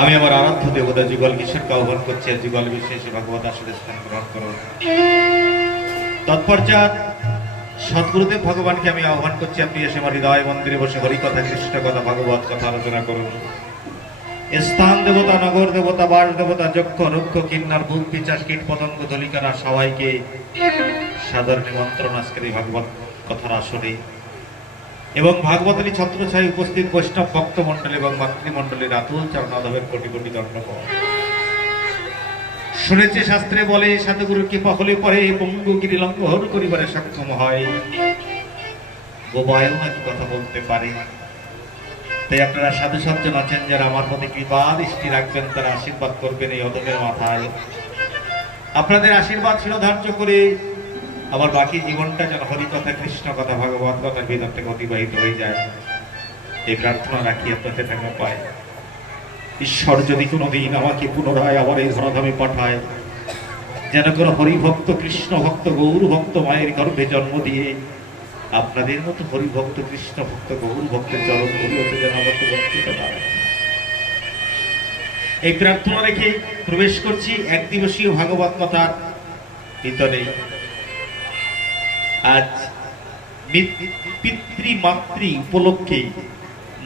আমি আমার আরাধ্য দেবতা যুগল কিশোরকে আহ্বান করছি, যুগল বিশেষে ভগবত আসলে স্থান গ্রহণ করুন। তৎপর্যাৎ সদ্গুরুদেব ভগবানকে আমি আহ্বান করছি, আপনি এসে আমার হৃদয় মন্দিরে বসে হরিকথা, কৃষ্ণ কথা, ভাগবত কথা আলোচনা করুন। স্থান দেবতা, নগর দেবতা, বাস দেবতা, যক্ষ রক্ষ কিন্নার ভূত পিচাস কীট পতঙ্গ ধলিকারা সবাইকে সাদর নিমন্ত্রণ আজকের এই ভাগবত কথার আসরে। এবং ভাগবতালী ছত্রছায় উপস্থিত বৈষ্ণব ভক্ত মন্ডলী এবং মাতৃমন্ডলীর আতুল চরণাধবের কোটি কোটি দণ্ডবত। শুনেছে শাস্ত্রে বলে, সাধুগুরুর কৃপা হলে পরে পঙ্গু গিরি লঙ্ঘন করিবারে সক্ষম হয়, বোবায়ও নাকি কথা বলতে পারে। তাই আপনারা সাধু সজ্জন আছেন যারা আমার প্রতি কৃপা দৃষ্টি রাখবেন, তারা আশীর্বাদ করবেন এই অধমের মাথায়। আপনাদের আশীর্বাদ শিরোধার্য করে আমার বাকি জীবনটা যেন হরিকথা, কৃষ্ণ কথা, ভাগবত কথার ভিতর থেকে অতিবাহিত হয়ে যায়, এই প্রার্থনা রাখি আপনাদের থেকে পায়। ঈশ্বর যদি কোনোদিন আমাকে পুনরায় আবার এই ধরাধামে পাঠায়, যেন কোনো হরিভক্ত, কৃষ্ণ ভক্ত, গৌর ভক্ত মায়ের গর্ভে জন্ম দিয়ে আপনাদের মতো হরিভক্ত, কৃষ্ণ ভক্ত, গৌর ভক্তের চরণ ধরি হতে যেন আমাকে বঞ্চিত না। এই প্রার্থনা রেখে প্রবেশ করছি এক দিবসীয় ভাগবত কথার ভিতরে। আজ পিতৃমাতৃ উপলক্ষে,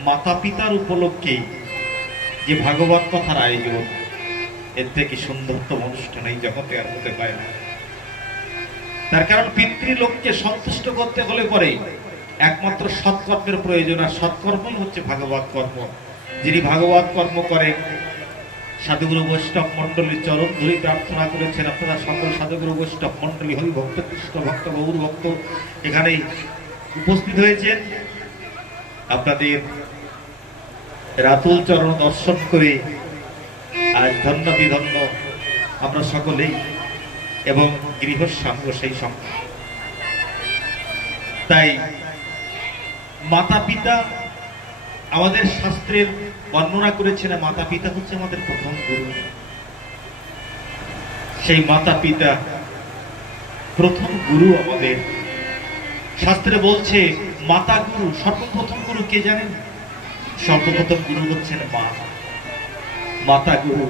মাতা পিতার উপলক্ষে যে ভাগবত কথার আয়োজন, এর থেকে সুন্দরতম অনুষ্ঠান এই জগতে আর হতে পারে না। তার কারণ পিতৃলোককে সন্তুষ্ট করতে হলে পরে একমাত্র সৎকর্মের প্রয়োজন, আর সৎকর্মই হচ্ছে ভাগবত কর্ম। যিনি ভাগবত কর্ম করেন, সাধুগুরু বৈষ্ণব মন্ডলীর চরণ ধরে প্রার্থনা করেছেন। আপনারা সকল সাধুগুরু বৈষ্ণব মন্ডলী, হরি ভক্ত, কৃষ্ণ ভক্ত, গৌর ভক্ত এখানে উপস্থিত হয়েছেন। আপনাদের রাতুল চরণ দর্শন করে আজ ধন্যতি ধন্য আমরা সকলেই, এবং গৃহস্বাঙ্গ সেই সঙ্গে। তাই মাতা পিতা আমাদের শাস্ত্রের বর্ণনা করেছেন, মাতা পিতা হচ্ছে আমাদের প্রথম গুরু। সেই মাতা পিতা প্রথম গুরু আমাদের। শাস্ত্রে বলছে মাতা গুরু, সর্বপ্রথম গুরু কে জানেন? সর্বপ্রথম গুরু হচ্ছেন মা, মাতা গুরু।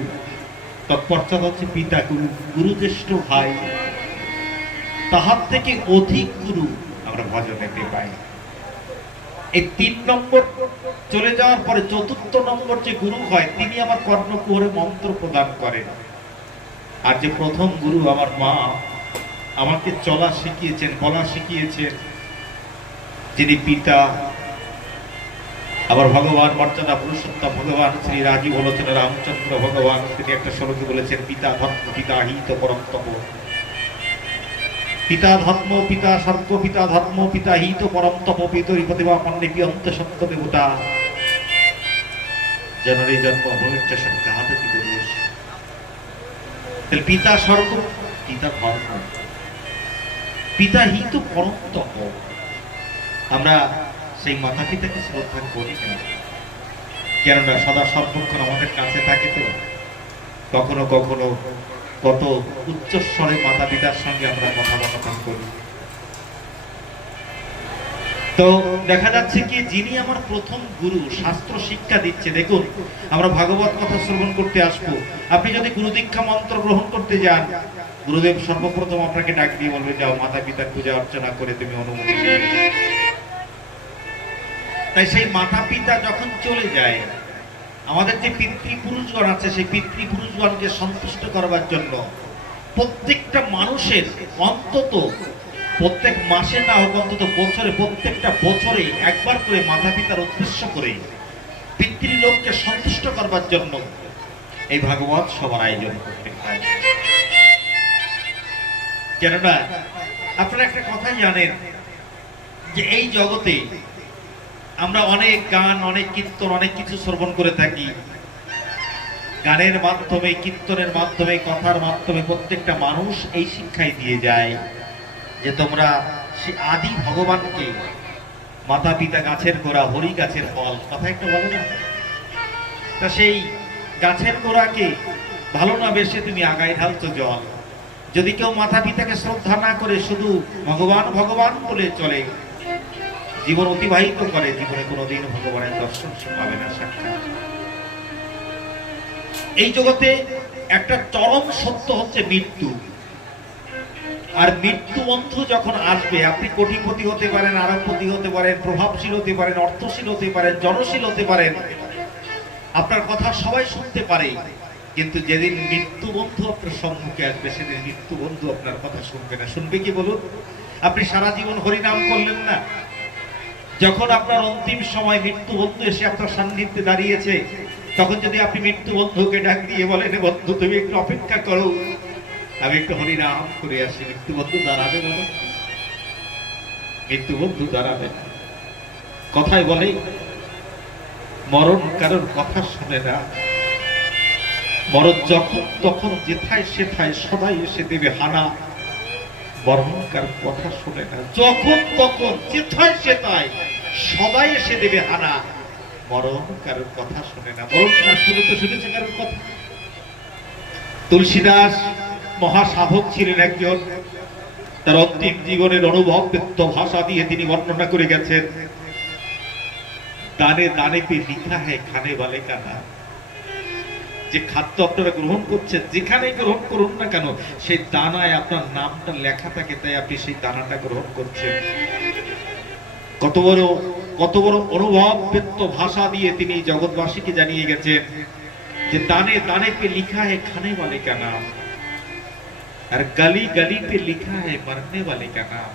তৎপশ্চাৎ হচ্ছে পিতা গুরু, গুরু জ্যেষ্ঠ ভাই। তাহার থেকে অধিক গুরু আমরা ভজনেতে পাই। এই ৩ নম্বর চলে যাওয়ার পরে ৪র্থ নম্বর যে গুরু হয়, তিনি আমার কর্ণকুহরে মন্ত্র প্রদান করেন। আর যে প্রথম গুরু আমার মা, আমাকে চলা শিখিয়েছেন, বলা শিখিয়েছেন, যিনি পিতা। আবার ভগবান মর্যাদা পুরুষোত্তম ভগবান শ্রী রাজীব বলেছেন, রামচন্দ্র ভগবান তিনি একটা শ্লোকে বলেছেন, পিতা ধর্ম পিতা হিত পরন্তপ। পিতা ধর্ম পিতা স্বর্গ, পিতা ধর্ম পিতা হিত পরন্তপ, পিতরি প্রতিভা পণ্যে পিয়ন্ত সত্য দেবতা জননী জন্ম ভবিষ্য সৎকাহাতে পিতরিশ। তাহলে পিতা স্বর্গ, পিতা ধর্ম, পিতা হিত পরন্তপ। আমরা সেই মাতা পিতাকে শ্রদ্ধা করি না, কেননা সদা সর্বক্ষণ আমাদের কাছে থাকে। তো কখনো কখনো কত উচ্চস্বরে মাতা পিতার সঙ্গে আমরা কথা করি। তো দেখা যাচ্ছে কি, যিনি আমার প্রথম গুরু, শাস্ত্র শিক্ষা দিচ্ছে। দেখুন, আমরা ভাগবত কথা শ্রবণ করতে আসবো। আপনি যদি গুরু দীক্ষা মন্ত্র গ্রহণ করতে যান, গুরুদেব সর্বপ্রথম আপনাকে ডাক দিয়ে বলবে, যাও মাতা পিতার পূজা অর্চনা করে তুমি অনুমতি নিয়ে। তাই সেই মাতা পিতা যখন চলে যায়, আমাদের যে পিতৃপুরুষগণ আছে, সেই পিতৃপুরুষগণকে সন্তুষ্ট করবার জন্য প্রত্যেকটা মানুষের অন্তত প্রত্যেক মাসে না হোক, অন্তত বছরে, প্রত্যেকটা বছরে একবার করে মাতা পিতার উদ্দেশ্য করে পিতৃলোককে সন্তুষ্ট করবার জন্য এই ভাগবত সভার আয়োজন করতে হয়। কেননা আপনারা একটা কথাই জানেন যে এই জগতে আমরা অনেক গান, অনেক কীর্তন, অনেক কিছু শ্রবণ করে থাকি। গানের মাধ্যমে, কীর্তনের মাধ্যমে, কথার মাধ্যমে প্রত্যেকটা মানুষ এই শিক্ষাই দিয়ে যায় যে তোমরা সে আদি ভগবানকে, মাতা পিতা গাছের গোড়া, হরি গাছের ফল, কথা একটা বলে না? তা সেই গাছের গোড়াকে ভালো না বেশে তুমি আগায় ঢালছো জল। যদি কেউ মাতা পিতাকে শ্রদ্ধা না করে শুধু ভগবান ভগবান বলে চলে, জীবন অতিবাহিত করে, জীবনে কোনোদিন ভগবানের দর্শন সে পাবে না, সাক্ষাৎ। এই জগতে একটা চরম সত্য হচ্ছে মৃত্যু। আর মৃত্যু বন্ধু যখন আসবে, আপনি কোটিপতি হতে পারেন, আরবপতি হতে পারেন, প্রভাবশীল হতে পারেন, অর্থশীল হতে পারেন, জনশীল হতে পারেন, আপনার কথা সবাই শুনতে পারে, কিন্তু যেদিন মৃত্যু বন্ধু আপনার সম্মুখে আসবে সেদিন মৃত্যু বন্ধু আপনার কথা শুনবে না। শুনবে কি বলুন? আপনি সারা জীবন হরিনাম করলেন না, যখন আপনার অন্তিম সময় মৃত্যু বন্ধু এসে আপনার সান্নিধ্যে দাঁড়িয়েছে, তখন যদি আপনি মৃত্যু বন্ধুকে ডাক দিয়ে বলেন, বন্ধু তুমি একটু অপেক্ষা করো, আমি একটু হরিনাম করে আসি, মৃত্যু বন্ধু দাঁড়াবে? বলো, মৃত্যু বন্ধু দাঁড়াবে না। কথায় বলে মরণ কারোর কথা শুনে না, মরণ যখন তখন যেথায় সেথায় সদাই এসে দেবে হানা। মরণ কারোর কথা শুনে না, যখন তখন যেথায় সেথায় সদাই এসে দেবে হানা। মরণ কারোর কথা শুনে না। মরণ শুনে তো শুনেছে কারোর কথা? তুলসীদাস মহাসাধক ছিলেন একজন, তার অন্তিম জীবনের অনুভব ব্যক্ত ভাষা দিয়ে তিনি বর্ণনা করে গেছেন, দানে দানে পে লিখা হ্যায় খানে वाले का नाम। যে খাদ্য আপনারা গ্রহণ করছেন, যেখানে গ্রহণ করুন না কেন, সেই দানায় আপনার নামটা লেখা থাকে, তাই আপনি সেই দানাটা গ্রহণ করছেন। কত বড় অনুভব ব্যক্ত ভাষা দিয়ে তিনি জগৎবাসীকে জানিয়ে গেছেন যে দানে দানে পে লিখা है खाने वाले का नाम, আর গলি গলি পে লিখা है मरने वाले का नाम।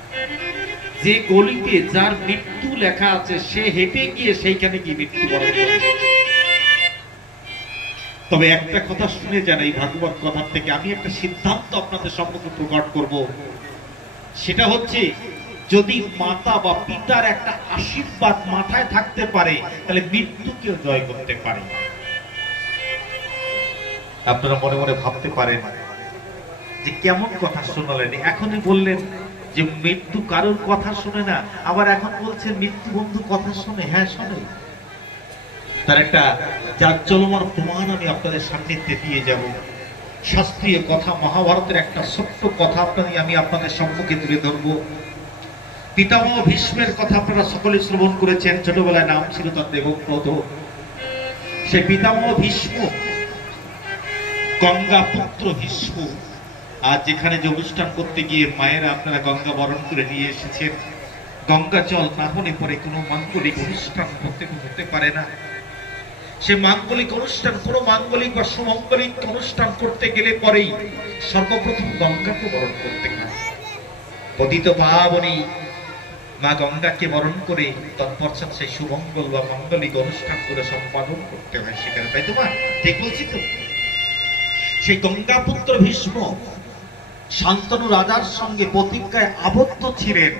যে গলিতে যার মৃত্যু লেখা আছে, সে হেঁটে গিয়ে সেইখানে গিয়ে মৃত্যু বরণ করবে। তবে একটা কথা শুনে যান, এই ভাগবত কথা থেকে আমি একটা সিদ্ধান্ত আপনাদের সম্মুখে প্রকাশ করব। সেটা হচ্ছে, যদি মাতা বা পিতার একটা আশীর্বাদ মাথায় থাকতে পারে, তাহলে মৃত্যুকেও জয় করতে পারে। আপনারা মনে মনে ভাবতে পারেন যে কেমন কথা শোনালেন, এখনই বললেন যে মৃত্যু কারোর কথা শুনে না, আবার এখন বলছেন মৃত্যু বন্ধু কথা শুনে। হ্যাঁ, শুনে। তার একটা জাঁকজমক প্রমাণ আমি আপনাদের সান্নিধ্যে দিয়ে যাব। শাস্ত্রীয় কথা, মহাভারতের একটা সত্য কথা আমি আপনাদের সম্মুখে তুলে ধরবো। পিতামহ ভীষ্মের কথা আপনারা সকলে শ্রবণ করেছেন, ছোটবেলায় নাম ছিল তার দেবব্রত। সে পিতামহ ভীষ্ম, গঙ্গা পুত্র ভীষ্ম, আর যেখানে যে অনুষ্ঠান করতে গিয়ে মায়েরা আপনারা গঙ্গা বরণ করে নিয়ে এসেছেন, গঙ্গা জল না হলে পরে কোনো মাঙ্গলিক অনুষ্ঠান হতে পারে না। সে মাঙ্গলিক অনুষ্ঠান, কোনো মাঙ্গলিক বা সুমঙ্গলিক অনুষ্ঠান করতে গেলে পরেই সর্বপ্রথম গঙ্গাকে বরণ করতে হয়। পতিত পাবনী মা গঙ্গাকে বরণ করে তৎপর সেই সুমঙ্গল বা মাঙ্গলিক অনুষ্ঠান করে সম্পাদন করতে হয় সেখানে, তাই তো মা? ঠিক বলছি তো? সেই গঙ্গা পুত্র ভীষ্ম শান্তনু রাজার সঙ্গে প্রতিজ্ঞায় আবদ্ধ ছিলেন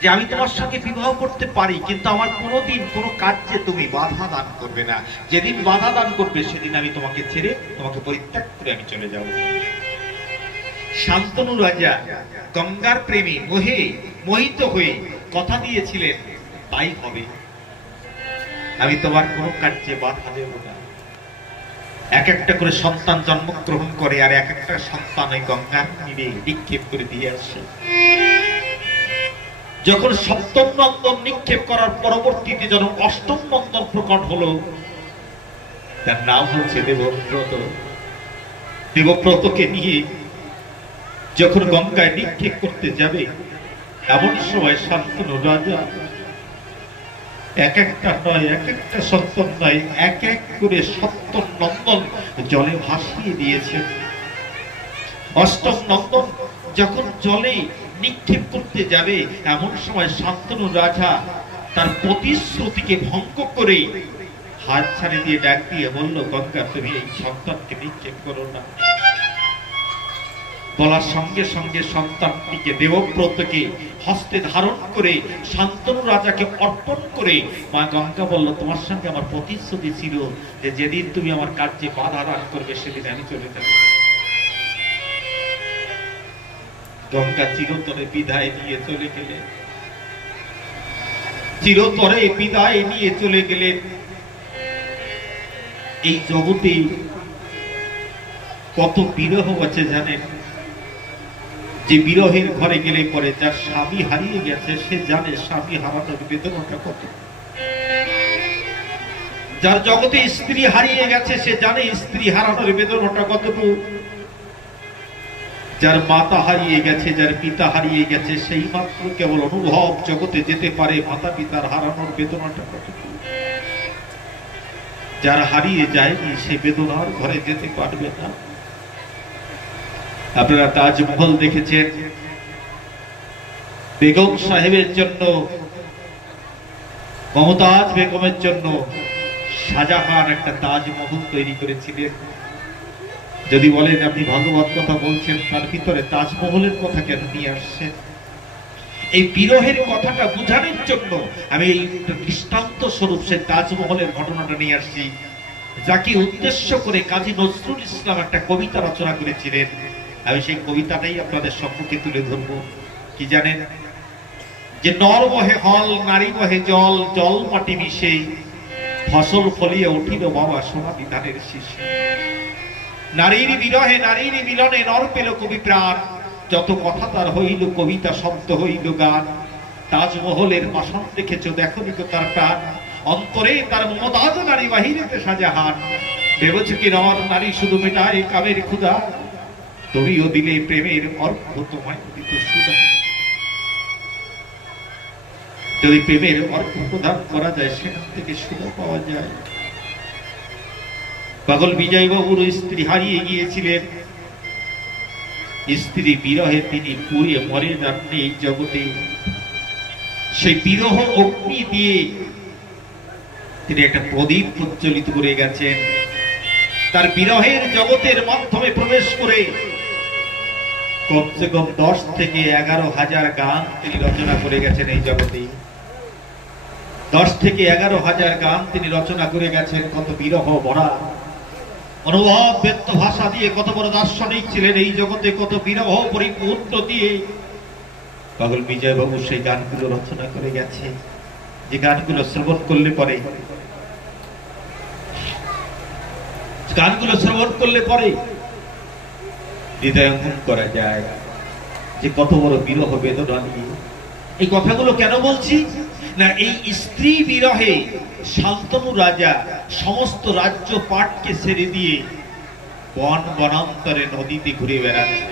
যে আমি তোমার সঙ্গে বিবাহ করতে পারি, কিন্তু আমার কোনোদিন কোনো কাজে তুমি বাধা দান করবে না। যেদিন বাধা দান করবে সেদিন আমি তোমাকে ছেড়ে, তোমাকে পরিত্যাগ করে আমি চলে যাব। শান্তনু রাজা গঙ্গার প্রেমী মোহিত হয়ে কথা দিয়েছিলেন, তাই হবে, আমি তোমার কোনো কাজে বাধা দেব না। এক একটা করে সন্তান জন্মগ্রহণ করে, আর এক একটা সন্তান ওই গঙ্গার তীরে নিক্ষেপ করে দিয়ে আসে। যখন সপ্তম নন্দন নিক্ষেপ করার পরবর্তীতে যখন অষ্টম নন্দন প্রকট হলো, তার নাম হচ্ছে দেবব্রত। দেবব্রতকে নিয়ে যখন গঙ্গায় নিক্ষেপ করতে যাবে, এমন সময় শান্তনু রাজা এক একটা নয়, এক একটা সন্তান নয়, এক এক করে সপ্তম নন্দন জলে ভাসিয়ে দিয়েছেন। অষ্টম নন্দন যখন জলে নিক্ষেপ করতে যাবে, এমন সময় শান্তনু রাজা তার প্রতিশ্রুতিকে ভঙ্গ করে হাত ছাড়ে দিয়ে ডাক দিয়ে বলল, গঙ্গা তুমি এই সন্তানকে নিক্ষেপ করো না। বলার সঙ্গে সঙ্গে সন্তানটিকে দেবব্রতকে হস্তে ধারণ করে শান্তনু রাজাকে অর্পণ করে মা গঙ্গা বলল, তোমার সঙ্গে আমার প্রতিশ্রুতি ছিল যে যেদিন তুমি আমার কার্যে বাধা দান করবে সেদিন আমি চলে যাব। গঙ্গা চিরতরে বিদায় নিয়ে চলে গেলেন, চিরতরে বিদায় নিয়ে চলে গেলেন। এই জগতে কত বিরহ আছে জানেন? যে বিরহের ঘরে গেলে পরে যার স্বামী হারিয়ে গেছে সে জানে স্বামী হারানোর বেদনাটা কত। যার জগতে স্ত্রী হারিয়ে গেছে সে জানে স্ত্রী হারানোর বেদনাটা কতটুকু। যার মাতা হারিয়ে গেছে, যার পিতা হারিয়ে গেছে, সেই মাত্র কেবল অনুভব জগতে যেতে পারে মাতা পিতার হারানোর বেদনাটা কতটুকু। যার হারিয়ে যায়নি সে বেদনার ঘরে যেতে পারবে না। আপনারা তাজমহল দেখেছেন, বেগম সাহেবের জন্য, মমতাজ বেগমের জন্য শাহজাহান একটা তাজমহল তৈরি করেছিলেন। যদি বলেন আপনি ভাগবত কথা বলছেন, তার ভিতরে তাজমহলের কথা কেন নিয়ে আসছেন? এই বিরহের কথাটা বোঝানোর জন্য আমি এই দৃষ্টান্ত স্বরূপ সে তাজমহলের ঘটনাটা নিয়ে আসছি, যাকে উদ্দেশ্য করে কাজী নজরুল ইসলাম একটা কবিতা রচনা করেছিলেন। আমি সেই কবিতাটাই আপনাদের সম্মুখে তুলে ধরব। কি জানেন? যে নর বহে হল, নারী বহে জল, জল মাটি মিশে ফসল ফলিয়ে উঠিল বাবা সোনা বিধানের শীষে। নারীর বিরহে নারীর মিলনে নর পেল কবি প্রাণ, যত কথা তার হইল কবিতা শব্দ হইল গান। তাজমহলের বাসন দেখেছ দেখনি তো তার প্রাণ, অন্তরে তার মমতাজ নারী বাহিরেতে শাহজাহান। ভেবেছ কি নর নারী শুধু মেটায় কামের ক্ষুধা, তুমিও দিলে প্রেমের অর্থ তোমায় দিত সুধা। যদি প্রেমের অর্থ প্রদান করা যায় সেখান থেকে সুধা পাওয়া যায়। পাগল বিজয় বাবুর স্ত্রী হারিয়ে গিয়েছিলেন, স্ত্রী বিরহে তিনি পুড়ে মরে যাননি এই জগতে। সেই বিরহ অগ্নি দিয়ে তিনি একটা প্রদীপ প্রজ্বলিত করে গেছেন। তার বিরহের জগতের মাধ্যমে প্রবেশ করে কমসে কম 10 থেকে 11,000 গান তিনি রচনা করে গেছেন এই জগতে। 10 থেকে 11,000 গান তিনি রচনা করে গেছেন। কত বিরহ ভরা অনুভব ব্যক্ত ভাষা দিয়ে, কত বড় দার্শনিক ছিলেন এই জগতে, কত বিরহ পরিপূর্ণ দিয়ে পাগল বিজয় বাবু সেই গানগুলো রচনা করে গেছে। যে গানগুলো শ্রবণ করলে পরে হৃদয়ঙ্গম করা যায় যে কত বড় বিরহ বেদনা নিয়ে। এই কথাগুলো কেন বলছি না, এই স্ত্রী বিরহে শান্তনু রাজা সমস্ত রাজ্য পাটকে ছেড়ে দিয়ে বন বনান্তরে নদীতে ঘুরে বেড়াচ্ছে।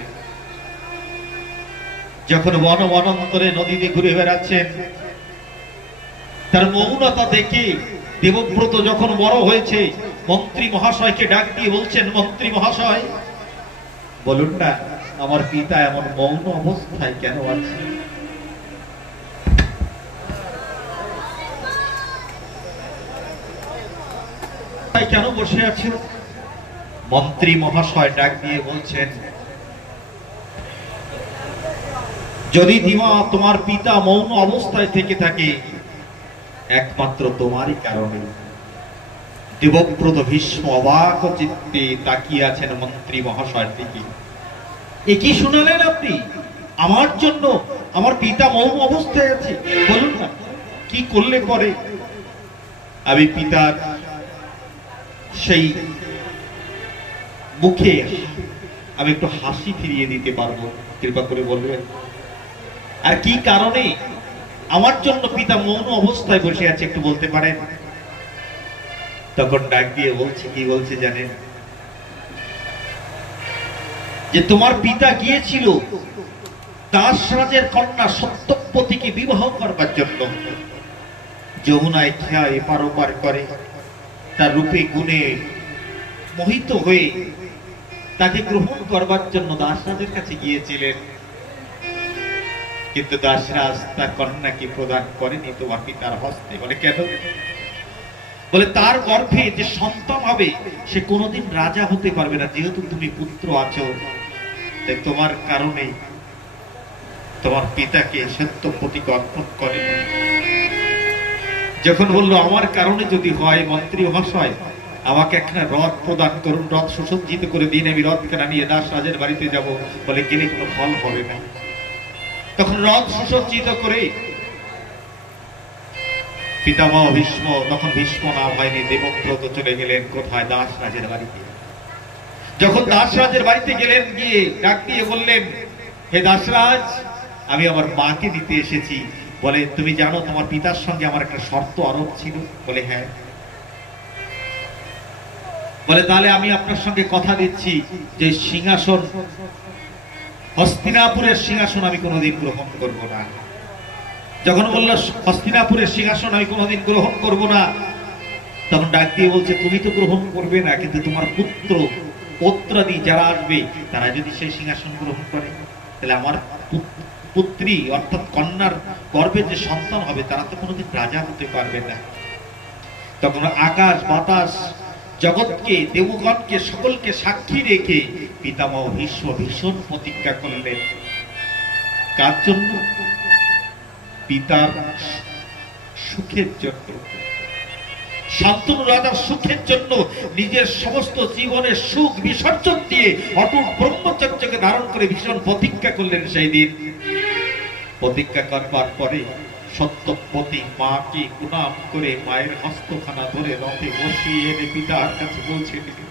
যখন বন বনান্তরে নদীতে ঘুরে বেড়াচ্ছেন, তার মৌনতা দেখে দেবব্রত যখন বড় হয়েছে মন্ত্রী মহাশয়কে ডাক দিয়ে বলছেন, মন্ত্রী মহাশয় বলুন না আমার পিতা এমন মৌন অবস্থায় কেন আছে? কেন বসে আছে? মন্ত্রী মহাশয় ডাক দিয়ে বলছেন, যদি দিমা তোমার পিতা মৌন অবস্থায় থেকে থাকে একমাত্র তোমারই কারণে। দেবব্রত ভীষ্ম অবাক চিত্তে তাকিয়ে আছেন মন্ত্রী মহাশয়ের দিকে। এ কি শুনালেন আপনি? আমার জন্য আমার পিতা মৌন অবস্থায় আছে, বলুন না কি করলে পরে আমি পিতার সেই মুখে আমি একটু হাসি ফিরিয়ে দিতে পারবো? কৃপা করে বলবেন। আর কি কারণে আমার জন্য পিতা মৌন অবস্থায় বসে আছে একটু বলতে পারেন? তখন ডাক দিয়ে বলছে, কি বলছে জানেন? যে তোমার পিতা গিয়েছিল দাসরাজের কন্যা সত্যবতীকে বিবাহ করবার জন্য। যমুনায় খেয়া এপার ওপার করে তার রূপে গুণে মোহিত হয়ে তাকে গ্রহণ করবার জন্য দাসরাজের কাছে গিয়েছিলেন, কিন্তু দাসরাজ তার কন্যাকে প্রদান করেনি তোমার পিতার হস্তে। বলে কেন? বলে তার গর্ভে যে সন্তান হবে সে কোনোদিন রাজা হতে পারবে না, যেহেতু তুমি পুত্র আছো। তাই তোমার কারণে তোমার পিতাকে সত্যবতীকে অর্পণ করে। যখন বললো আমার কারণে যদি হয় মন্ত্রী মহাশয় আমাকে একটা রথ প্রদান করুন, রথ সুসজ্জিত করে দিন, আমি রথকে নামিয়ে দাসরাজের বাড়িতে যাব। বলে গেলে কোনো ফল হবে না। তখন রথ সুসজ্জিত করে পিতামহ ভীষ্ম, তখন ভীষ্ম না হয়নি, দেবব্রত চলে গেলেন কোথায়? দাসরাজের বাড়িতে। যখন দাসরাজের বাড়িতে গেলেন, গিয়ে ডাক দিয়ে বললেন, হে দাসরাজ আমি আমার মাকে দিতে এসেছি। বলে তুমি জানো তোমার পিতার সঙ্গে আমার একটা শর্ত আরোপ ছিল? বলে হ্যাঁ। বলে তাহলে আমি আপনার সঙ্গে কথা দিচ্ছি যে সিংহাসন, হস্তিনাপুরের সিংহাসন আমি কোনোদিন গ্রহণ করব না। যখন বলল হস্তিনাপুরের সিংহাসন আমি কোনোদিন গ্রহণ করব না, তখন ডাক দিয়ে বলছে তুমি তো গ্রহণ করবে না, কিন্তু তোমার পুত্র পৌত্রাদি যারা আসবে তারা যদি সেই সিংহাসন গ্রহণ করে, তাহলে আমার পুত্রী অর্থাৎ কন্যার গর্ভে যে সন্তান হবে তারা তো কোনোদিন রাজা হতে পারবে না। তখন আকাশ বাতাস জগৎকে, দেবগণকে, সকলকে সাক্ষী রেখে পিতামহ ভীষ্ম ভীষণ প্রতিজ্ঞা করলেন। কার জন্য? পিতার সুখের জন্য, শান্তনু রাজার সুখের জন্য নিজের সমস্ত জীবনের সুখ বিসর্জন দিয়ে অটুট ব্রহ্মচর্যকে ধারণ করে ভীষণ প্রতিজ্ঞা করলেন। সেই দিন প্রতিজ্ঞা করবার পরে সত্যপতি মাকে প্রণাম করে মায়ের হস্তখানা ধরে রথে বসিয়ে এনে পিতার কাছে পৌঁছে দিলেন।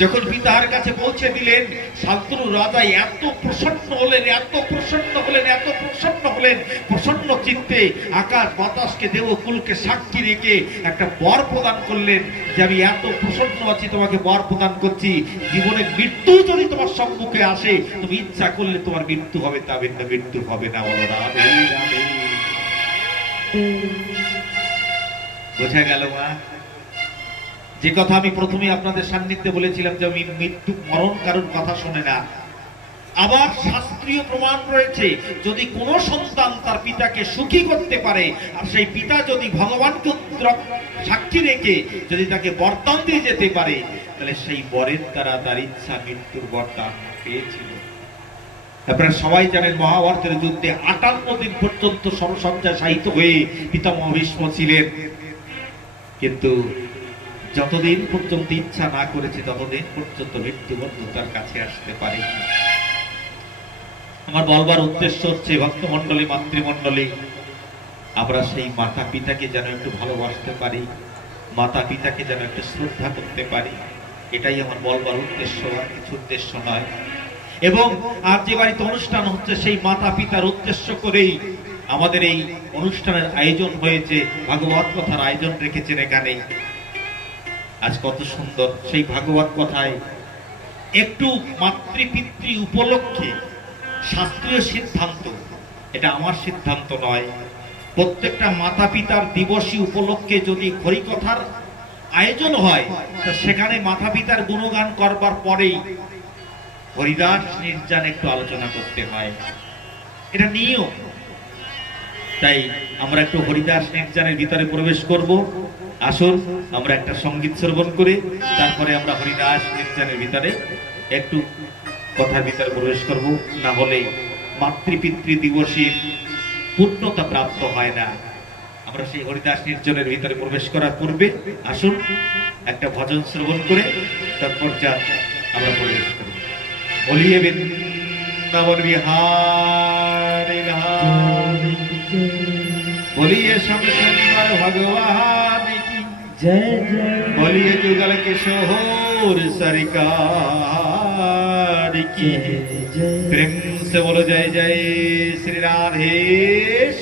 যখন পিতার কাছে পৌঁছে দিলেন, শান্তনু রাজা এত প্রসন্ন হলেন, এত প্রসন্ন হলেন, এত প্রসন্ন হলেন, প্রসন্ন চিত্তে আকাশ বাতাসকে, দেবকুলকে সাক্ষী রেখে একটা বর প্রদান করলেন যে আমি এত প্রসন্ন আছি, তোমাকে বর প্রদান করছি, জীবনে মৃত্যু যদি তোমার সম্মুখে আসে তুমি ইচ্ছা করলে তোমার মৃত্যু হবে, তা ভিন্ন মৃত্যু হবে না। বলো রাধে রাধে। বোঝা গেল মা? যে কথা আমি প্রথমে আপনাদের সান্নিধ্যে বলেছিলাম যে আমি মৃত্যু মরণ কারোর কথা শোনে না। আবার শাস্ত্রীয় প্রমাণ রয়েছে, যদি কোনো সন্তান তার পিতাকে সুখী করতে পারে আর সেই পিতা যদি ভগবানকে সাক্ষী রেখে যদি তাকে বরদান দিয়ে যেতে পারে, তাহলে সেই বরের দ্বারা তার ইচ্ছা মৃত্যুর বরদান পেয়েছিল। আপনারা সবাই জানেন মহাভারতের যুদ্ধে 58 দিন পর্যন্ত সরসজ্জায় শায়িত হয়ে পিতামহ ভীষ্ম ছিলেন, কিন্তু যতদিন পর্যন্ত ইচ্ছা না করেছে ততদিন পর্যন্ত মৃত্যুবন্ধু তার কাছে আসতে পারে। আমার বলবার উদ্দেশ্য হচ্ছে ভক্তমন্ডলী, মাতৃমন্ডলী, আমরা সেই মাতা পিতাকে যেন একটু ভালোবাসতে পারি, মাতা পিতাকে যেন একটু শ্রদ্ধা করতে পারি, এটাই আমার বলবার উদ্দেশ্য, আর কিছু উদ্দেশ্য নয়। এবং আর যে বাড়িতে অনুষ্ঠান হচ্ছে সেই মাতা পিতার উদ্দেশ্য করেই আমাদের এই অনুষ্ঠানের আয়োজন হয়েছে, ভাগবত কথার আয়োজন রেখেছেন এখানে। আজ কত সুন্দর সেই ভাগবত কথায় একটু মাতৃপিতৃ উপলক্ষে শাস্ত্রীয় সিদ্ধান্ত, এটা আমার সিদ্ধান্ত নয়, প্রত্যেকটা মাতা পিতার দিবসী উপলক্ষে যদি হরিকথার আয়োজন হয় তা সেখানে মাতা পিতার গুণগান করবার পরেই হরিদাস নির্যান একটু আলোচনা করতে হয়, এটা নিয়ম। তাই আমরা একটু হরিদাস নির্যানের ভিতরে প্রবেশ করব। আসুন আমরা একটা সঙ্গীত শ্রবণ করে তারপরে আমরা হরিদাস নির্যানের ভিতরে একটু কথার ভিতরে প্রবেশ করব, না হলে মাতৃপিতৃ দিবসের পূর্ণতা প্রাপ্ত হয় না। আমরা সেই হরিদাস নির্জনের ভিতরে প্রবেশ করার পূর্বে আসুন একটা ভজন শ্রবণ করে তারপর যা আমরা প্রবেশ করব। বলিয়ে বৃন্দাবন বিহারী বিহারী, বলিয়ে শ্যাম সুন্দর ভগবান की जय जय, बोलिए जुगल किशोर सरकार की प्रेम से बोलो जय जय श्री राधेश।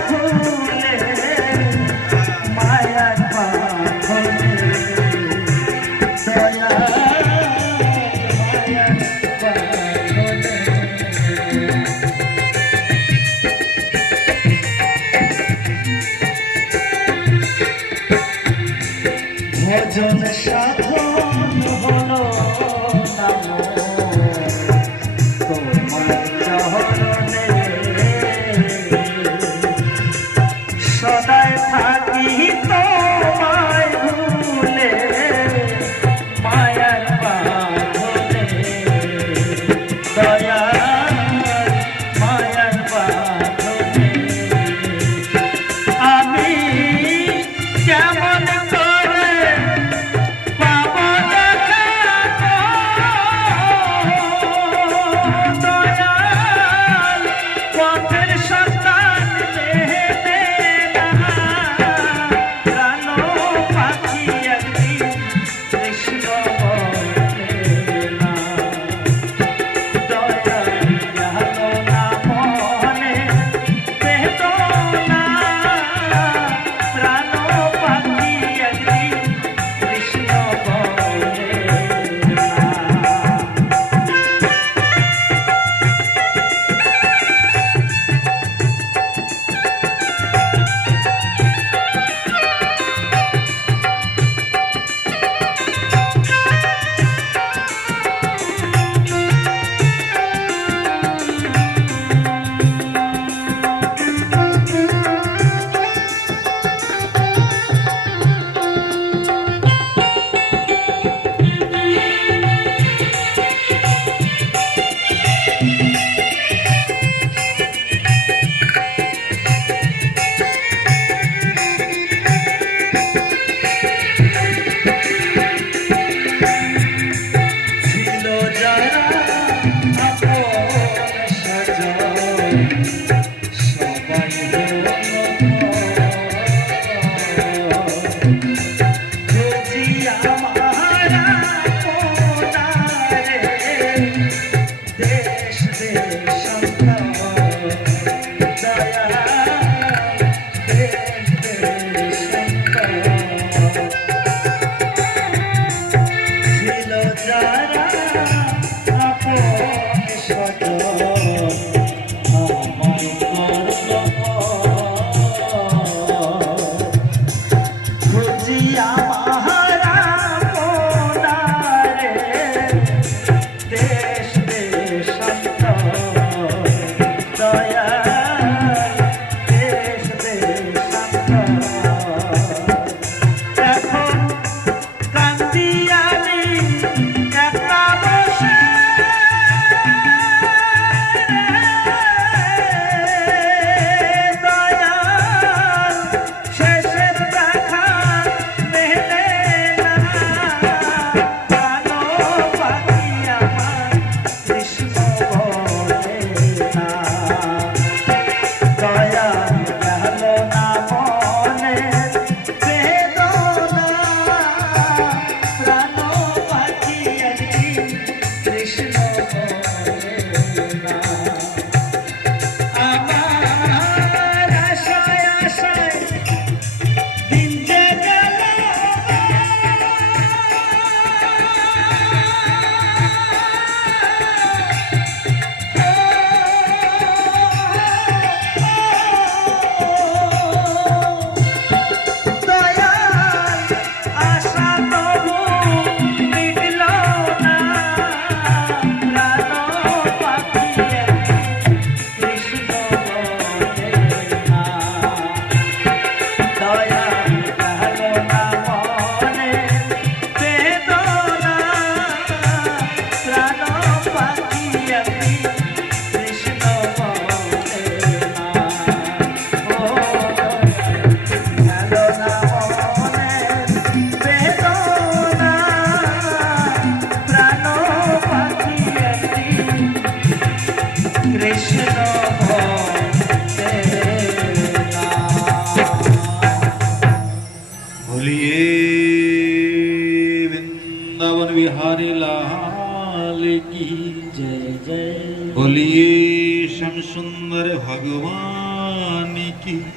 ফুলে মায়া পাখলে দয়া মায়া পাখলে ভজন সাধন হলো নাম তোমার চরণে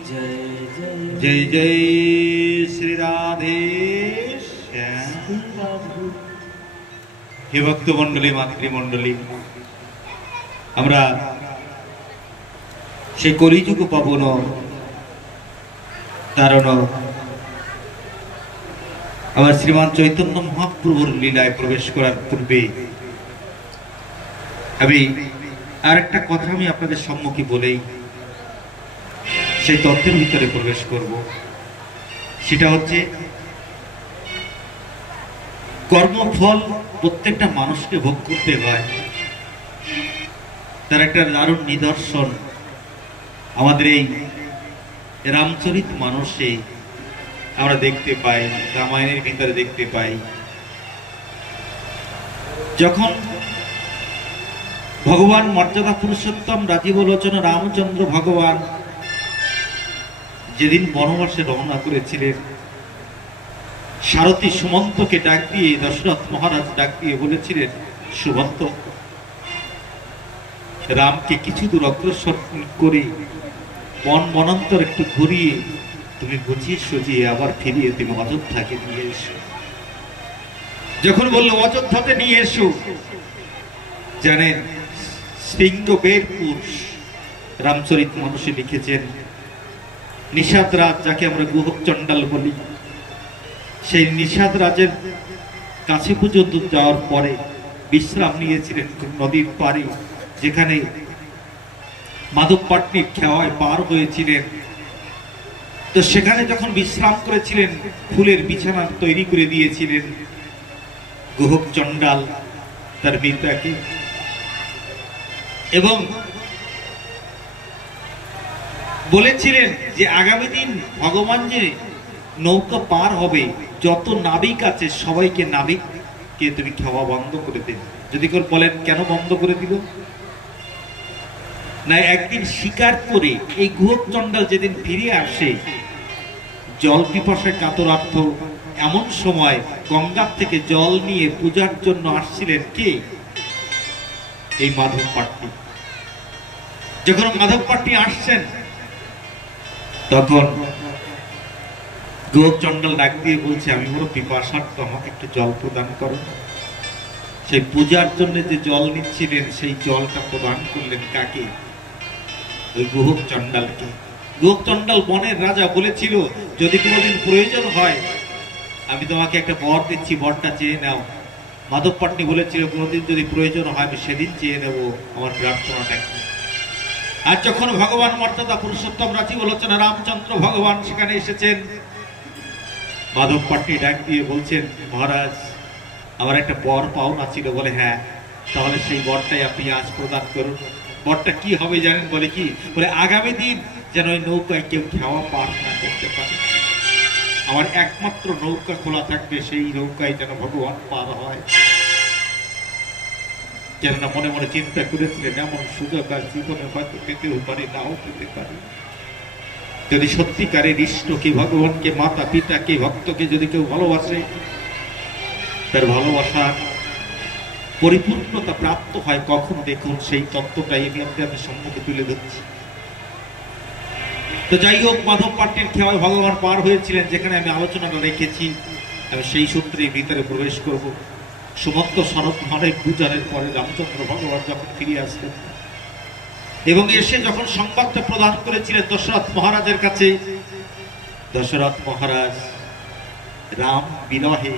जय जय जय जय श्री राधे श्याम। राधे হে ভক্তমণ্ডলী মাতৃমণ্ডলী, আমরা সেই কলিযুগ পাবন কারণ আমার শ্রীমান চৈতন্য মহাপ্রভুর লীলায় প্রবেশ করার পূর্বে আমি আর একটা কথা আমি আপনাদের সম্মুখে বলেই সেই তত্ত্বের ভিতরে প্রবেশ করব। সেটা হচ্ছে কর্মফল প্রত্যেকটা মানুষকে ভোগ করতে হয়। তার একটা দারুণ নিদর্শন আমাদের এই রামচরিত মানসে আমরা দেখতে পাই, রামায়ণের ভিতরে দেখতে পাই। যখন ভগবান মর্যাদা পুরুষোত্তম রাজীব লোচন রামচন্দ্র ভগবান যেদিন বনবাসে রওনা করেছিলেন, সারথী সুমন্তকে ডাক দিয়ে দশরথ মহারাজ ডাক দিয়ে বলেছিলেন, সুমন্ত, রামকে কিছু দূর অগ্রসর করে বন বনান্তর একটু ঘুরিয়ে তুমি বুঝিয়ে সুজিয়ে আবার ফিরিয়ে তুমি অযোধ্যাকে নিয়ে এসো। যখন বললো অযোধ্যাতে নিয়ে এসো, জানেন সিংহ বেরপুর রামচরিত মানসে লিখেছেন, নিষাদ রাজ যাকে আমরা গুহক চণ্ডাল বলি, সেই নিষাদ রাজের কাছে পর্যন্ত যাওয়ার পরে বিশ্রাম নিয়েছিলেন নদীর পাড়ে, যেখানে মাধব পাটনির খেওয়ায় পার হয়েছিলেন। তো সেখানে যখন বিশ্রাম করেছিলেন, ফুলের বিছানা তৈরি করে দিয়েছিলেন গুহক চণ্ডাল তার মিত্রাকে, এবং বলেছিলেন যে আগামী দিন ভগবান যে নৌকা পার হবে, যত নাবিক আছে সবাইকে নাবিককে তুমি খাওয়া বন্ধ করে দেবে। যদি কেউ বলেন কেন বন্ধ করে দিল, না একদিন শিকার করে এই গুহক চণ্ডাল যেদিন ফিরে আসে, জল পিপাসায় কাতরার্থ, এমন সময় গঙ্গার থেকে জল নিয়ে পূজার জন্য আসছিলেন কে, এই মাধব পাটনি। যখন মাধব পাটনি আসছেন, তখন গুহক চণ্ডাল ডাক দিয়ে বলছে, আমি বড় পিপাসার্থ, আমাকে একটু জল প্রদান করো। সেই পূজার জন্য যে জল নিচ্ছিলেন, সেই জলটা প্রদান করলেন কাকে, ওই গুহক চণ্ডালকে। গুহক চণ্ডাল বনের রাজা বলেছিল, যদি কোনোদিন প্রয়োজন হয় আমি তোমাকে একটা বর দিচ্ছি, বরটা চেয়ে নাও। মাধব পাটনি বলেছিল, কোনোদিন যদি প্রয়োজন হয় আমি সেদিন চেয়ে নেব, আমার প্রার্থনাটা কি। আর যখন ভগবান মর্যাদা পুরুষোত্তম রাজীব লোচন রামচন্দ্র ভগবান সেখানে এসেছেন, মাধব পাটনি ডাক দিয়ে বলছেন, মহারাজ আমার একটা বর পাওনা ছিল। বলে হ্যাঁ, তাহলে সেই বরটাই আপনি আজ প্রদান করুন। বরটা কি হবে জানেন? বলে কি, বলে আগামী দিন যেন ওই নৌকায় কেউ খাওয়া পার না করতে পারে, আমার একমাত্র নৌকা খোলা থাকবে, সেই নৌকায় যেন ভগবান পার হয়। কেননা মনে মনে চিন্তা করেছিলেন, এমন সুযোগ আর জীবনে হয়তো পেতেও পারি, নাও পেতে পারি। যদি সত্যিকারের ইষ্টকে, ভগবানকে, মাতা পিতাকে, ভক্তকে যদি কেউ ভালোবাসে, তার ভালোবাসার পরিপূর্ণতা প্রাপ্ত হয় কখন, দেখুন সেই তত্ত্বটাই আমি আপনাদের সম্মুখে তুলে ধরছি। তো যাই হোক, মাধব পাটনির খেয়াল ভগবান পার হয়েছিলেন, যেখানে আমি আলোচনাটা রেখেছি, আমি সেই সূত্রে ভিতরে প্রবেশ করব। সুমন্ত শরৎ অনেক পূজারের পরে রামচন্দ্র ভগবান যখন ফিরে আসলেন এবং এসে যখন সংবাদটা প্রদান করেছিলেন দশরথ মহারাজের কাছে, দশরথ মহারাজ রাম বিরহে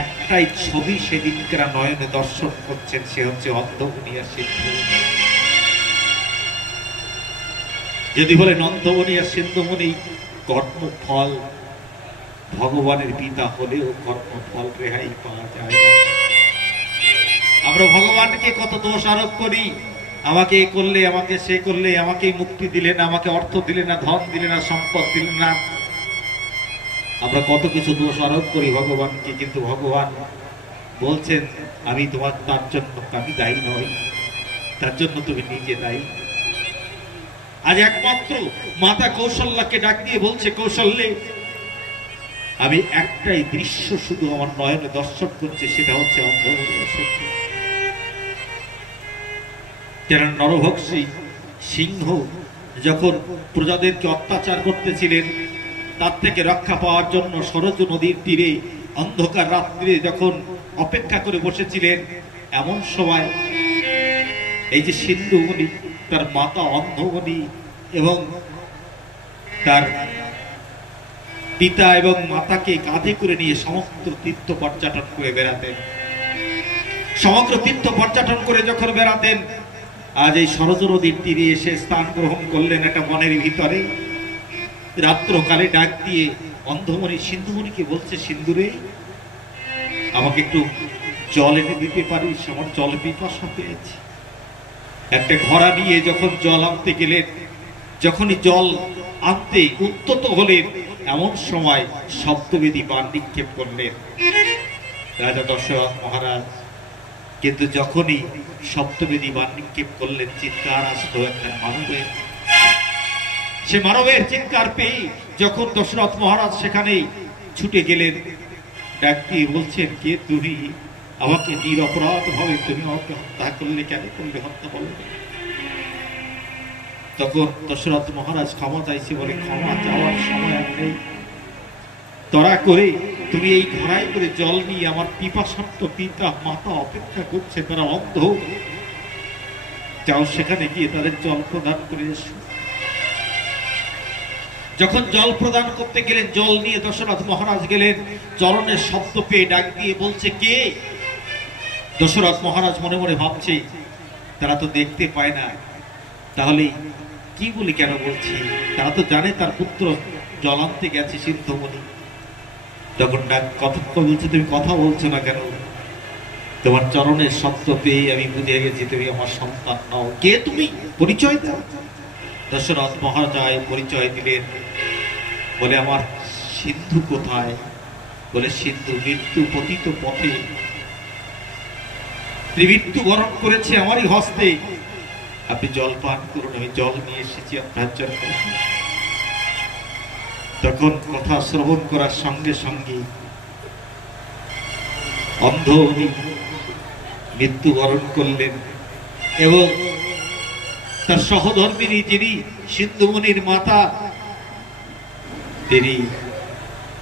একটাই ছবি সেদিনকার নয়নে দর্শন করছেন, সে হচ্ছে অন্ধবনী আর সিন্ধু। যদি বলে নন্দমণি আর সিন্ধুমণি কর্মফল, ভগবানের পিতা হলেও কর্মফল রেহাই পাওয়া যায় না। আমরা ভগবানকে কত দোষ আরোপ করি, আমাকে এ করলে, আমাকে সে করলে, আমাকে মুক্তি দিলে না, আমাকে অর্থ দিলে না, ধন দিলে না, সম্পদ দিলে না, আমরা কত কিছু দোষ আরোপ করি ভগবানকে। কিন্তু ভগবান বলছেন, আমি তোমার তার জন্য আমি দায়ী নই, তার জন্য তুমি নিজে দায়ী। আজ একমাত্র মাতা কৌশল্যাকে ডাক দিয়ে বলছে, কৌশল্যে আমি একটাই দৃশ্য শুধু আমার নয়নে দর্শন করছে, সেটা হচ্ছে অন্ধ। কেন নরভক্ষী সিংহ যখন প্রজাদেরকে অত্যাচার করতেছিলেন, তার থেকে রক্ষা পাওয়ার জন্য সরজ নদীর তীরে অন্ধকার রাত্রিরে যখন অপেক্ষা করে বসেছিলেন, এমন সময় এই যে সিন্ধুমণি, তার মাতা অন্ধমণি এবং তার পিতা এবং মাতাকে কাঁধে করে নিয়ে সমগ্র তীর্থ পর্যটন করে বেড়াতেন। সমগ্র তীর্থ পর্যটন করে যখন বেড়াতেন, আজ এই সরজ নদীর তীরে এসে স্থান গ্রহণ করলেন একটা বনের ভিতরে। রাত্রকালে ডাক দিয়ে অন্ধমণি সিন্ধুমণিকে বলছে, সিন্ধুরে, আমাকে একটু জল এনে দিতে পারিস, আমার জল পিপাসা পেয়েছে। একটা ঘোড়া নিয়ে যখন জল আনতে গেলেন, যখনই জল আনতে উদ্যত হলেন, এমন সময় শব্দবেদী বাণ নিক্ষেপ করলেন রাজা দশরথ মহারাজ। কিন্তু যখনই শব্দবেদী বাণ নিক্ষেপ করলেন, চিৎকার আসলো একটা মানবের। সে মানবের চিৎকার পেয়ে যখন দশরথ মহারাজ সেখানে ছুটে গেলেন, ডাক দিয়ে বলছেন, কে তুমি? আমাকে নিরপরাধ ভাবে তুমি আমাকে হত্যা করলে, কেন করলে হত্যা করলে? তখন দশরথ মহারাজ ক্ষমা চাইছে, বলে ক্ষমা চাওয়ার সময় আর নেই। তড়া করে তুমি এই ঘোড়ায় করে জল নিয়ে আমার পিপাসার্ত পিতা মাতা অপেক্ষা করছে, তারা অন্ধ, যাও সেখানে গিয়ে তাদের জল প্রদান করে এসো। যখন জল প্রদান করতে গেলেন, জল নিয়ে দশরথ মহারাজ গেলেন, চরণের শব্দ পেয়ে ডাক দিয়ে বলছে, কে? দশরথ মহারাজ মনে মনে ভাবছে, তারা তো দেখতে পায় না, তাহলে কি বলি কেন বলছি? তারা তো জানে তার পুত্র জল আনতে গেছে সিন্ধুমণি। তখন ডাক কথা বলছে, তুমি কথা বলছো না কেন? তোমার চরণের শব্দ পেয়ে আমি বুঝে গেছি তুমি আমার সন্তান নও। কে তুমি? পরিচয় দাও। দশরথ মহারাজ পরিচয় দিলেন, বলে আমার সিন্ধু কোথায়? বলে সিন্ধু মৃত্যু পতিত পথে, মৃত্যু বরণ করেছে আমারই হস্তে, আপনি জল পান করুন, আমি জল নিয়ে এসেছি আপনার জন্য। তখন কথা শ্রবণ করার সঙ্গে সঙ্গে অন্ধ মৃত্যুবরণ করলেন এবং তার সহধর্মিনী যিনি সিন্ধুমণির মাতা, তিনি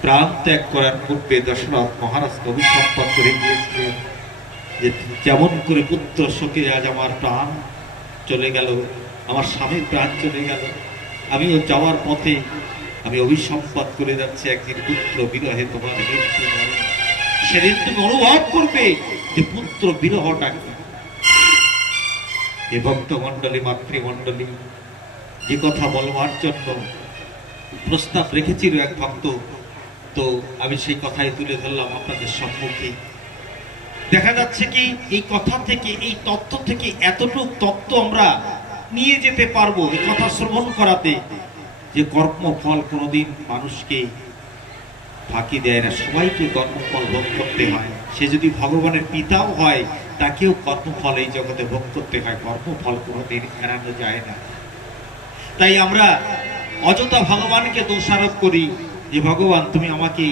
প্রাণ ত্যাগ করার পূর্বে দশরথ মহারাজকে অভিসম্পাদ করে গিয়েছিলেন যে যেমন করে পুত্র শোকে আজ আমার প্রাণ চলে গেল, আমার স্বামীর প্রাণ চলে গেল, আমিও যাওয়ার পথে আমি অভিসম্পাদ করে যাচ্ছি, একদিন পুত্র বিরহে তোমার মৃত্যু হবে। সেদিন তুমি অনুভব করবে যে পুত্র বিরহটা কি। এ ভক্তমণ্ডলী, মাতৃমণ্ডলী, যে কথা বলবার জন্য প্রস্তাব রেখেছিল এক ভক্ত, তো আমি সেই কথাই তুলে ধরলাম আপনাদের সম্মুখে। দেখা যাচ্ছে কি এই কথা থেকে, এই তত্ত্ব থেকে এতটুকু তত্ত্ব আমরা নিয়ে যেতে পারবো এই কথা শ্রবণ করাতে, যে কর্মফল কোনোদিন মানুষকে ফাঁকি দেয় না, সবাইকে কর্মফল ভোগ করতে হয়। সে যদি ভগবানের পিতাও হয়, তাকেও কর্মফল এই জগতে ভোগ করতে হয়, কর্মফল কোনোদিন এড়ানো যায় না। তাই আমরা অযথা ভগবানকে দোষারোপ করি যে ভগবান তুমি আমাকে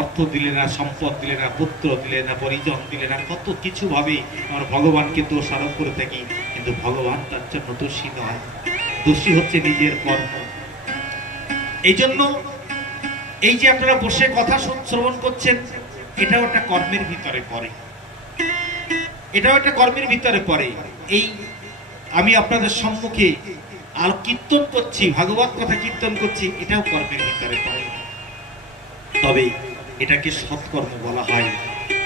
অর্থ দিলে না, সম্পদ দিলে না, পুত্র দিলে না, পরিজন দিলে না, কত কিছু ভাবে আমরা ভগবানকে দোষারোপ করে থাকি। কিন্তু ভগবান তার জন্য দোষী নয়, দোষী হচ্ছে নিজের কর্ম। এই জন্য এই যে আপনারা বসে কথা শ্রবণ করছেন, এটাও একটা কর্মের ভিতরে পড়ে, এটাও একটা কর্মের ভিতরে পড়ে। এই আমি আপনাদের সম্মুখে আর কীর্তন করছি, ভাগবত কথা কীর্তন করছি, এটাও কর্মের ভিতরে পড়ে। তবে এটাকে সৎকর্ম বলা হয়,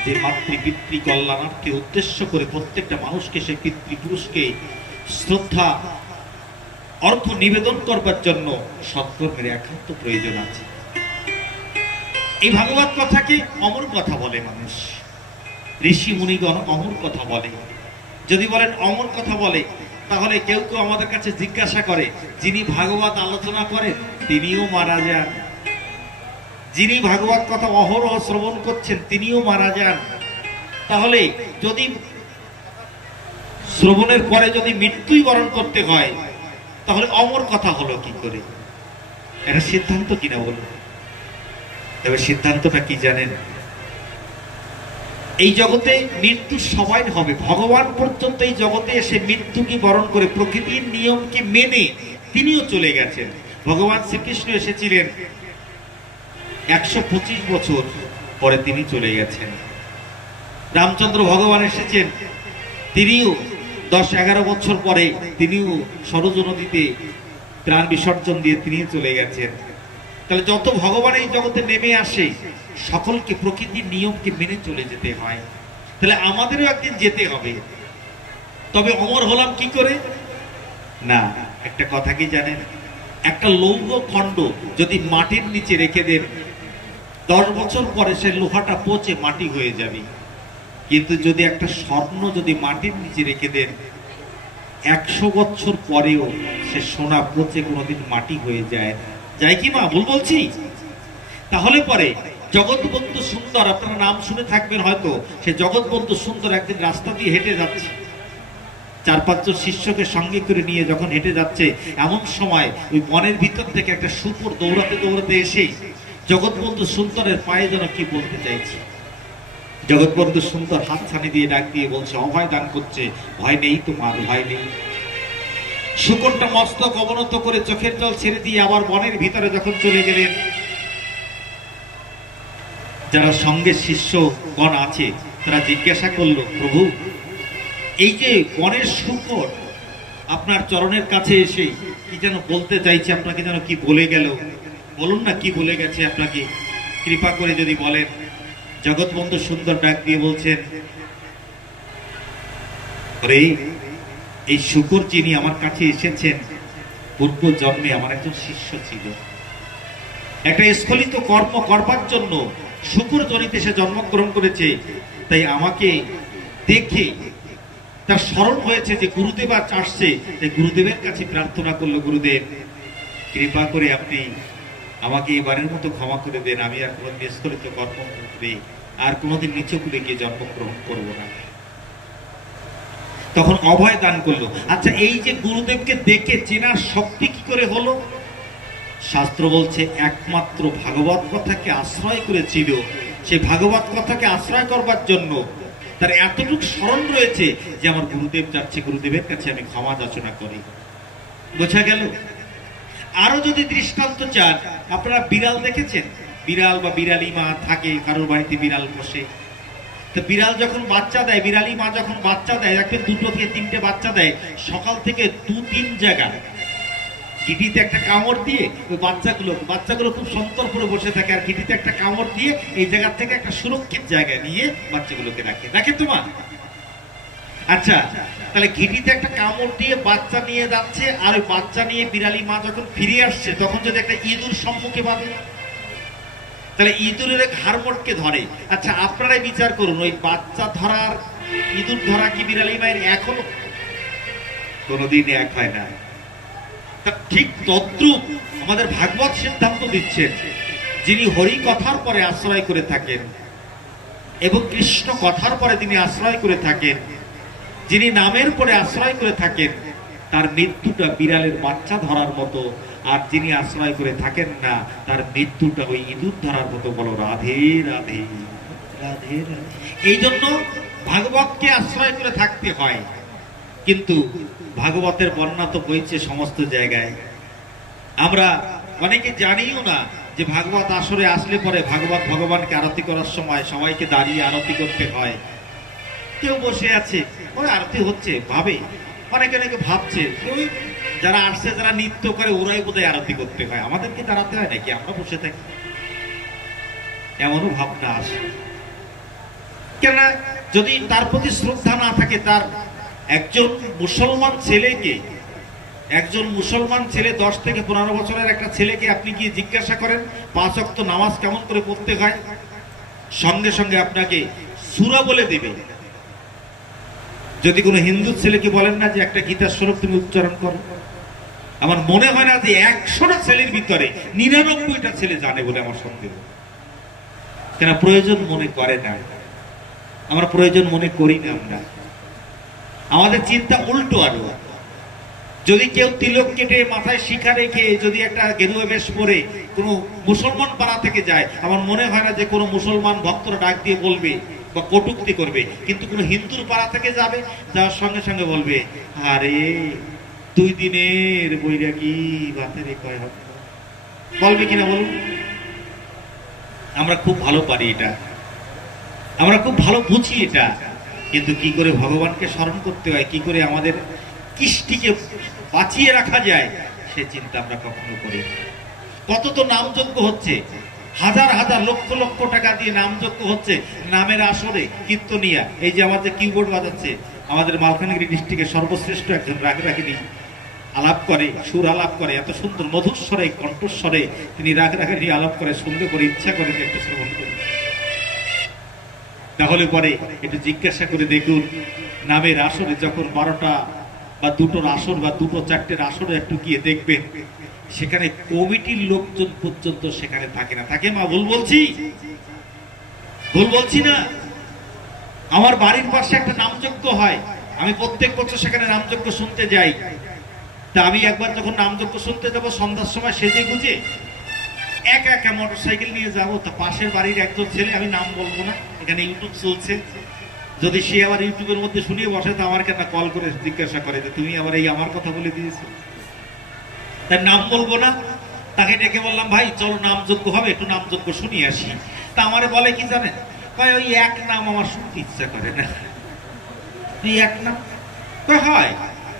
যে মাতৃ পিতৃ কল্যাণার্থে উদ্দেশ্য করে প্রত্যেকটা মানুষকে, সে পিতৃপুরুষকে শ্রদ্ধা অর্ঘ্য নিবেদন করবার জন্য সৎকর্মের একান্ত প্রয়োজন আছে। এই ভাগবত কথাকে অমর কথা বলে মানুষ, ঋষি মুনিগণ অমর কথা বলে। যদি বলেন অমর কথা বলে, তাহলে কেউ কেউ আমাদের কাছে জিজ্ঞাসা করে, যিনি ভাগবত আলোচনা করেন তিনিও মারা যান, যিনি ভাগবত কথা অহরহ শ্রবণ করছেন তিনিও মারা যান, তাহলে যদি শ্রবণের পরে যদি মৃত্যুই বরণ করতে হয়, তাহলে অমর কথা হলো কি করে? এটা সিদ্ধান্ত কিনা বলুন। তবে সিদ্ধান্তটা কি জানেন? এই জগতে মৃত্যু সবাই হবে, ভগবান পর্যন্ত এই জগতে এসে মৃত্যুকে বরণ করে প্রকৃতির নিয়মকে মেনে তিনিও চলে গেছেন। ভগবান শ্রীকৃষ্ণ এসেছিলেন 125 বছর পরে, তিনি চলে গেছেন। রামচন্দ্র ভগবান এসেছেন, তিনিও 10-11 বছর পরে তিনিও সরজ নদীতে প্রাণ বিসর্জন দিয়ে তিনি চলে গেছেন। তাহলে যত ভগবান এই জগতে নেমে আসে সকলকে প্রকৃতির নিয়মকে মেনে চলে যেতে হয়। তাহলে আমাদেরও একদিন যেতে হবে। তবে অমর হলাম কি করে? না, একটা কথা কি জানেন, একটা লৌহ খণ্ড যদি মাটির নিচে রেখে দেন 10 বছর পরে সে লোহাটা পচে মাটি হয়ে যাবে। কিন্তু যদি একটা স্বর্ণ যদি মাটির নিচে রেখে দেন 100 বছর পরেও সে সোনা পচে কোনোদিন মাটি হয়ে যায় কি মা? ভুল বলছি? তাহলে পরে জগৎবন্ধু সুন্দর, আপনারা নাম শুনে থাকবেন হয়তো, সে জগৎবন্ধু সুন্দর একদিন রাস্তা দিয়ে হেঁটে যাচ্ছে, 4-5 জন শিষ্যকে সঙ্গে করে নিয়ে যখন হেঁটে যাচ্ছে, এমন সময় ওই বনের ভিতর থেকে একটা শুকর দৌড়াতে দৌড়াতে এসে জগৎবন্ধু সুন্দরের পায়ে যেন কি বলতে চাইছে। জগৎবন্ধু সুন্দর হাত ছানি দিয়ে ডাক দিয়ে বলছে, অভয় দান করছে, ভয় নেই তোমার, ভয় নেই। শুকরটা মস্তক অবনত করে চোখের জল ছেড়ে দিয়ে আবার বনের ভিতরে যখন চলে গেলেন, যারা সঙ্গে শিষ্যগণ আছে তারা জিজ্ঞাসা করলো, প্রভু এই যে বনের শুকর আপনার চরণের কাছে এসে কি যেন বলতে চাইছে, আপনাকে যেন কি বলে গেল, বলুন না কি বলে গেছে আপনাকে, কৃপা করে যদি বলেন। জগৎবন্ধু সুন্দর ডাক দিয়ে বলছেন, আরে এই শুকর যিনি আমার কাছে এসেছেন পূর্ব জন্মে আমার একজন শিষ্য ছিল, একটা স্খলিত কর্ম করবার জন্য শুকর জনিতে সে জন্মগ্রহণ করেছে, তাই আমাকে দেখে তার স্মরণ হয়েছে যে গুরুদেব আজ আসছে, তাই গুরুদেবের কাছে প্রার্থনা করলো, গুরুদেব কৃপা করে আপনি আমাকে এবারের মতো ক্ষমা করে দেন, আমি আর কোনোদিন স্খলিত কর্ম করে আর কোনোদিন নিচু করে গিয়ে জন্মগ্রহণ করবো না। তখন অভয় দান করলো। আচ্ছা, এই যে গুরুদেবকে দেখে চেনার শক্তি কি করে হলো? শাস্ত্র বলছে একমাত্র ভাগবত কথাকে আশ্রয় করেছিল। সেই ভাগবত কথাকে আশ্রয় করবার জন্য তার এতটুকু স্মরণ রয়েছে যে আমার গুরুদেব যাচ্ছে, গুরুদেবের কাছে আমি ক্ষমা যাচনা করি। বোঝা গেল? আরো যদি দৃষ্টান্ত চান, আপনারা বিড়াল দেখেছেন? বিড়াল বা বিড়ালি মা থাকে, কারোর বাড়িতে বিড়াল বসে, তো বিড়াল যখন বাচ্চা দেয়, বিড়ালি মা যখন বাচ্চা দেয়, দেখবেন 2 থেকে 3টে বাচ্চা দেয়, সকাল থেকে 2-3 জায়গায় গিটিতে একটা কামড় দিয়ে ওই বাচ্চাগুলো খুব সন্তর্পণে বসে থাকে, আর গিটিতে একটা কামড় দিয়ে এই জায়গা থেকে একটা সুরক্ষিত জায়গায় নিয়ে বাচ্চাগুলোকে রাখে তোমার। আচ্ছা, তাহলে ঘিটিতে একটা কামড় দিয়ে বাচ্চা নিয়ে যাচ্ছে, আর ওই বাচ্চা নিয়ে বিড়ালি মা যখন ফিরে আসছে তখন যদি একটা ইঁদুর সম্মুখে বাঁধে, তাহলে ইঁদুরের ঘাড় মোটকে ধরে। আচ্ছা, আপনারাই বিচার করুন, ওই বাচ্চা ধরার ইঁদুর ধরা কি বিড়ালি মায়ের এক হলো? কোনোদিন এক হয় না। ঠিক তদ্রূপ আমাদের ভাগবত সিদ্ধান্ত দিচ্ছেন, যিনি হরি কথার পরে আশ্রয় করে থাকেন এবং কৃষ্ণ কথার পরে তিনি আশ্রয় করে থাকেন, যিনি নামের পরে আশ্রয় করে থাকেন, তার মৃত্যুটা বিড়ালের বাচ্চা ধরার মতো, আর যিনি আশ্রয় করে থাকেন না তার মৃত্যুটা ওই ইঁদুর ধরার মতো। বলো রাধে রাধে রাধে রাধে। এই জন্য ভাগবতকে আশ্রয় করে থাকতে হয়। কিন্তু ভাগবতের বন্যা তো বইছে সমস্ত জায়গায়, আমরা অনেকে জানিও না যে ভাগবত আসরে আসলে পরে ভাগবত ভগবানকে আরতি করার সময় সবাইকে দাঁড়িয়ে আরতি করতে হয়। কেউ বসে আছে, ওই আরতি হচ্ছে ভাবে, অনেকে ভাবছে ওই যারা আসছে, যারা নৃত্য করে ওরাই বোধহয় আরতি করতে হয়, আমাদেরকে দাঁড়াতে হয় নাকি, আমরা বসে থাকি, এমনও ভাবনা আসে। কেন? যদি তার প্রতি শ্রদ্ধা না থাকে, তার একজন মুসলমান ছেলে 10 থেকে 15 বছরের একটা ছেলেকে আপনি গিয়ে জিজ্ঞাসা করেন 5 ওয়াক্ত নামাজ কেমন করে পড়তে হয়, সঙ্গে সঙ্গে আপনাকে সূরা বলে দেবে। যদি কোনো হিন্দু ছেলেকে বলেন না যে একটা গীতার স্বরূপ তুমি উচ্চারণ করো, আমার মনে হয় না যে 100টা ছেলের ভিতরে 99টা ছেলে জানে বলে আমার সন্দেহ। কেন? প্রয়োজন মনে করে না, আমরা প্রয়োজন মনে করি না। আমাদের চিন্তা উল্টো। আরো যদি কেউ তিলক কেটে মাথায় শিখা রেখে যদি একটা গেরুয়া বেশ পরে কোনো মুসলমান পাড়া থেকে যায়, আমার মনে হয় না যে কোনো মুসলমান ভক্তরা ডাক দিয়ে বলবে বা কটূক্তি করবে। কিন্তু কোনো হিন্দুর পাড়া থেকে যাবে, যাওয়ার সঙ্গে সঙ্গে বলবে, আরে 2 দিনের বৈরাগী বাতেরে কয় হবে, বলবে কিনা বলুন? আমরা খুব ভালো পারি এটা, আমরা খুব ভালো বুঝি এটা, কিন্তু কি করে ভগবানকে স্মরণ করতে হয়, কি করে আমাদের কৃষ্টিকে বাঁচিয়ে রাখা যায়, সে চিন্তা আমরা কখনো করি না। কত তো নামযজ্ঞ হচ্ছে, হাজার হাজার লক্ষ লক্ষ টাকা দিয়ে নামযজ্ঞ হচ্ছে, নামের আসরে কীর্তনিয়া। এই যে আমাদের কিবোর্ড বাজাচ্ছে, আমাদের মালকানগিরি ডিস্ট্রিক্টের সর্বশ্রেষ্ঠ একজন রাগরাগিনী আলাপ করে, সুর আলাপ করে, এত সুন্দর মধুর স্বরে, কণ্ঠস্বরে তিনি রাগরাগিনী আলাপ করে, সুন্দর করে ইচ্ছা করে যে একটু শ্রবণ করি। তাহলে পরে একটু জিজ্ঞাসা করে দেখুন, নামের আসরে যখন 12টা বা 2টোর আসর বা 2টো 4টের আসরে একটু গিয়ে দেখবেন, সেখানে কমিটির লোকজন পর্যন্ত সেখানে থাকে না। থাকে মা? ভুল বলছি? ভুল বলছি না? আমার বাড়ির পাশে একটা নামযজ্ঞ হয়, আমি প্রত্যেক বছর সেখানে নামযজ্ঞ শুনতে যাই। তা আমি একবার যখন নামযজ্ঞ শুনতে যাবো, সন্ধ্যার সময় সেজে গুজে একা একা মোটরসাইকেল নিয়ে যাবো, তা পাশের বাড়ির একজন ছেলে, আমি নাম বলবো না, এখানে ইউটিউব চলছে, যদি সে আবার ইউটিউবের মধ্যে শুনিয়ে বসে, তো আমার কেন কল করে জিজ্ঞাসা করে যে তুমি আবার এই আমার কথা বলে দিয়েছো, তার নাম বলবো না। তাকে ডেকে বললাম, ভাই চলো নামযজ্ঞ হবে, একটু নামযজ্ঞ শুনিয়ে আসি। তা আমারে বলে কি জানেন, কয় ওই এক নাম আমার শুনতে ইচ্ছা করে না। তুই এক নাম হয়,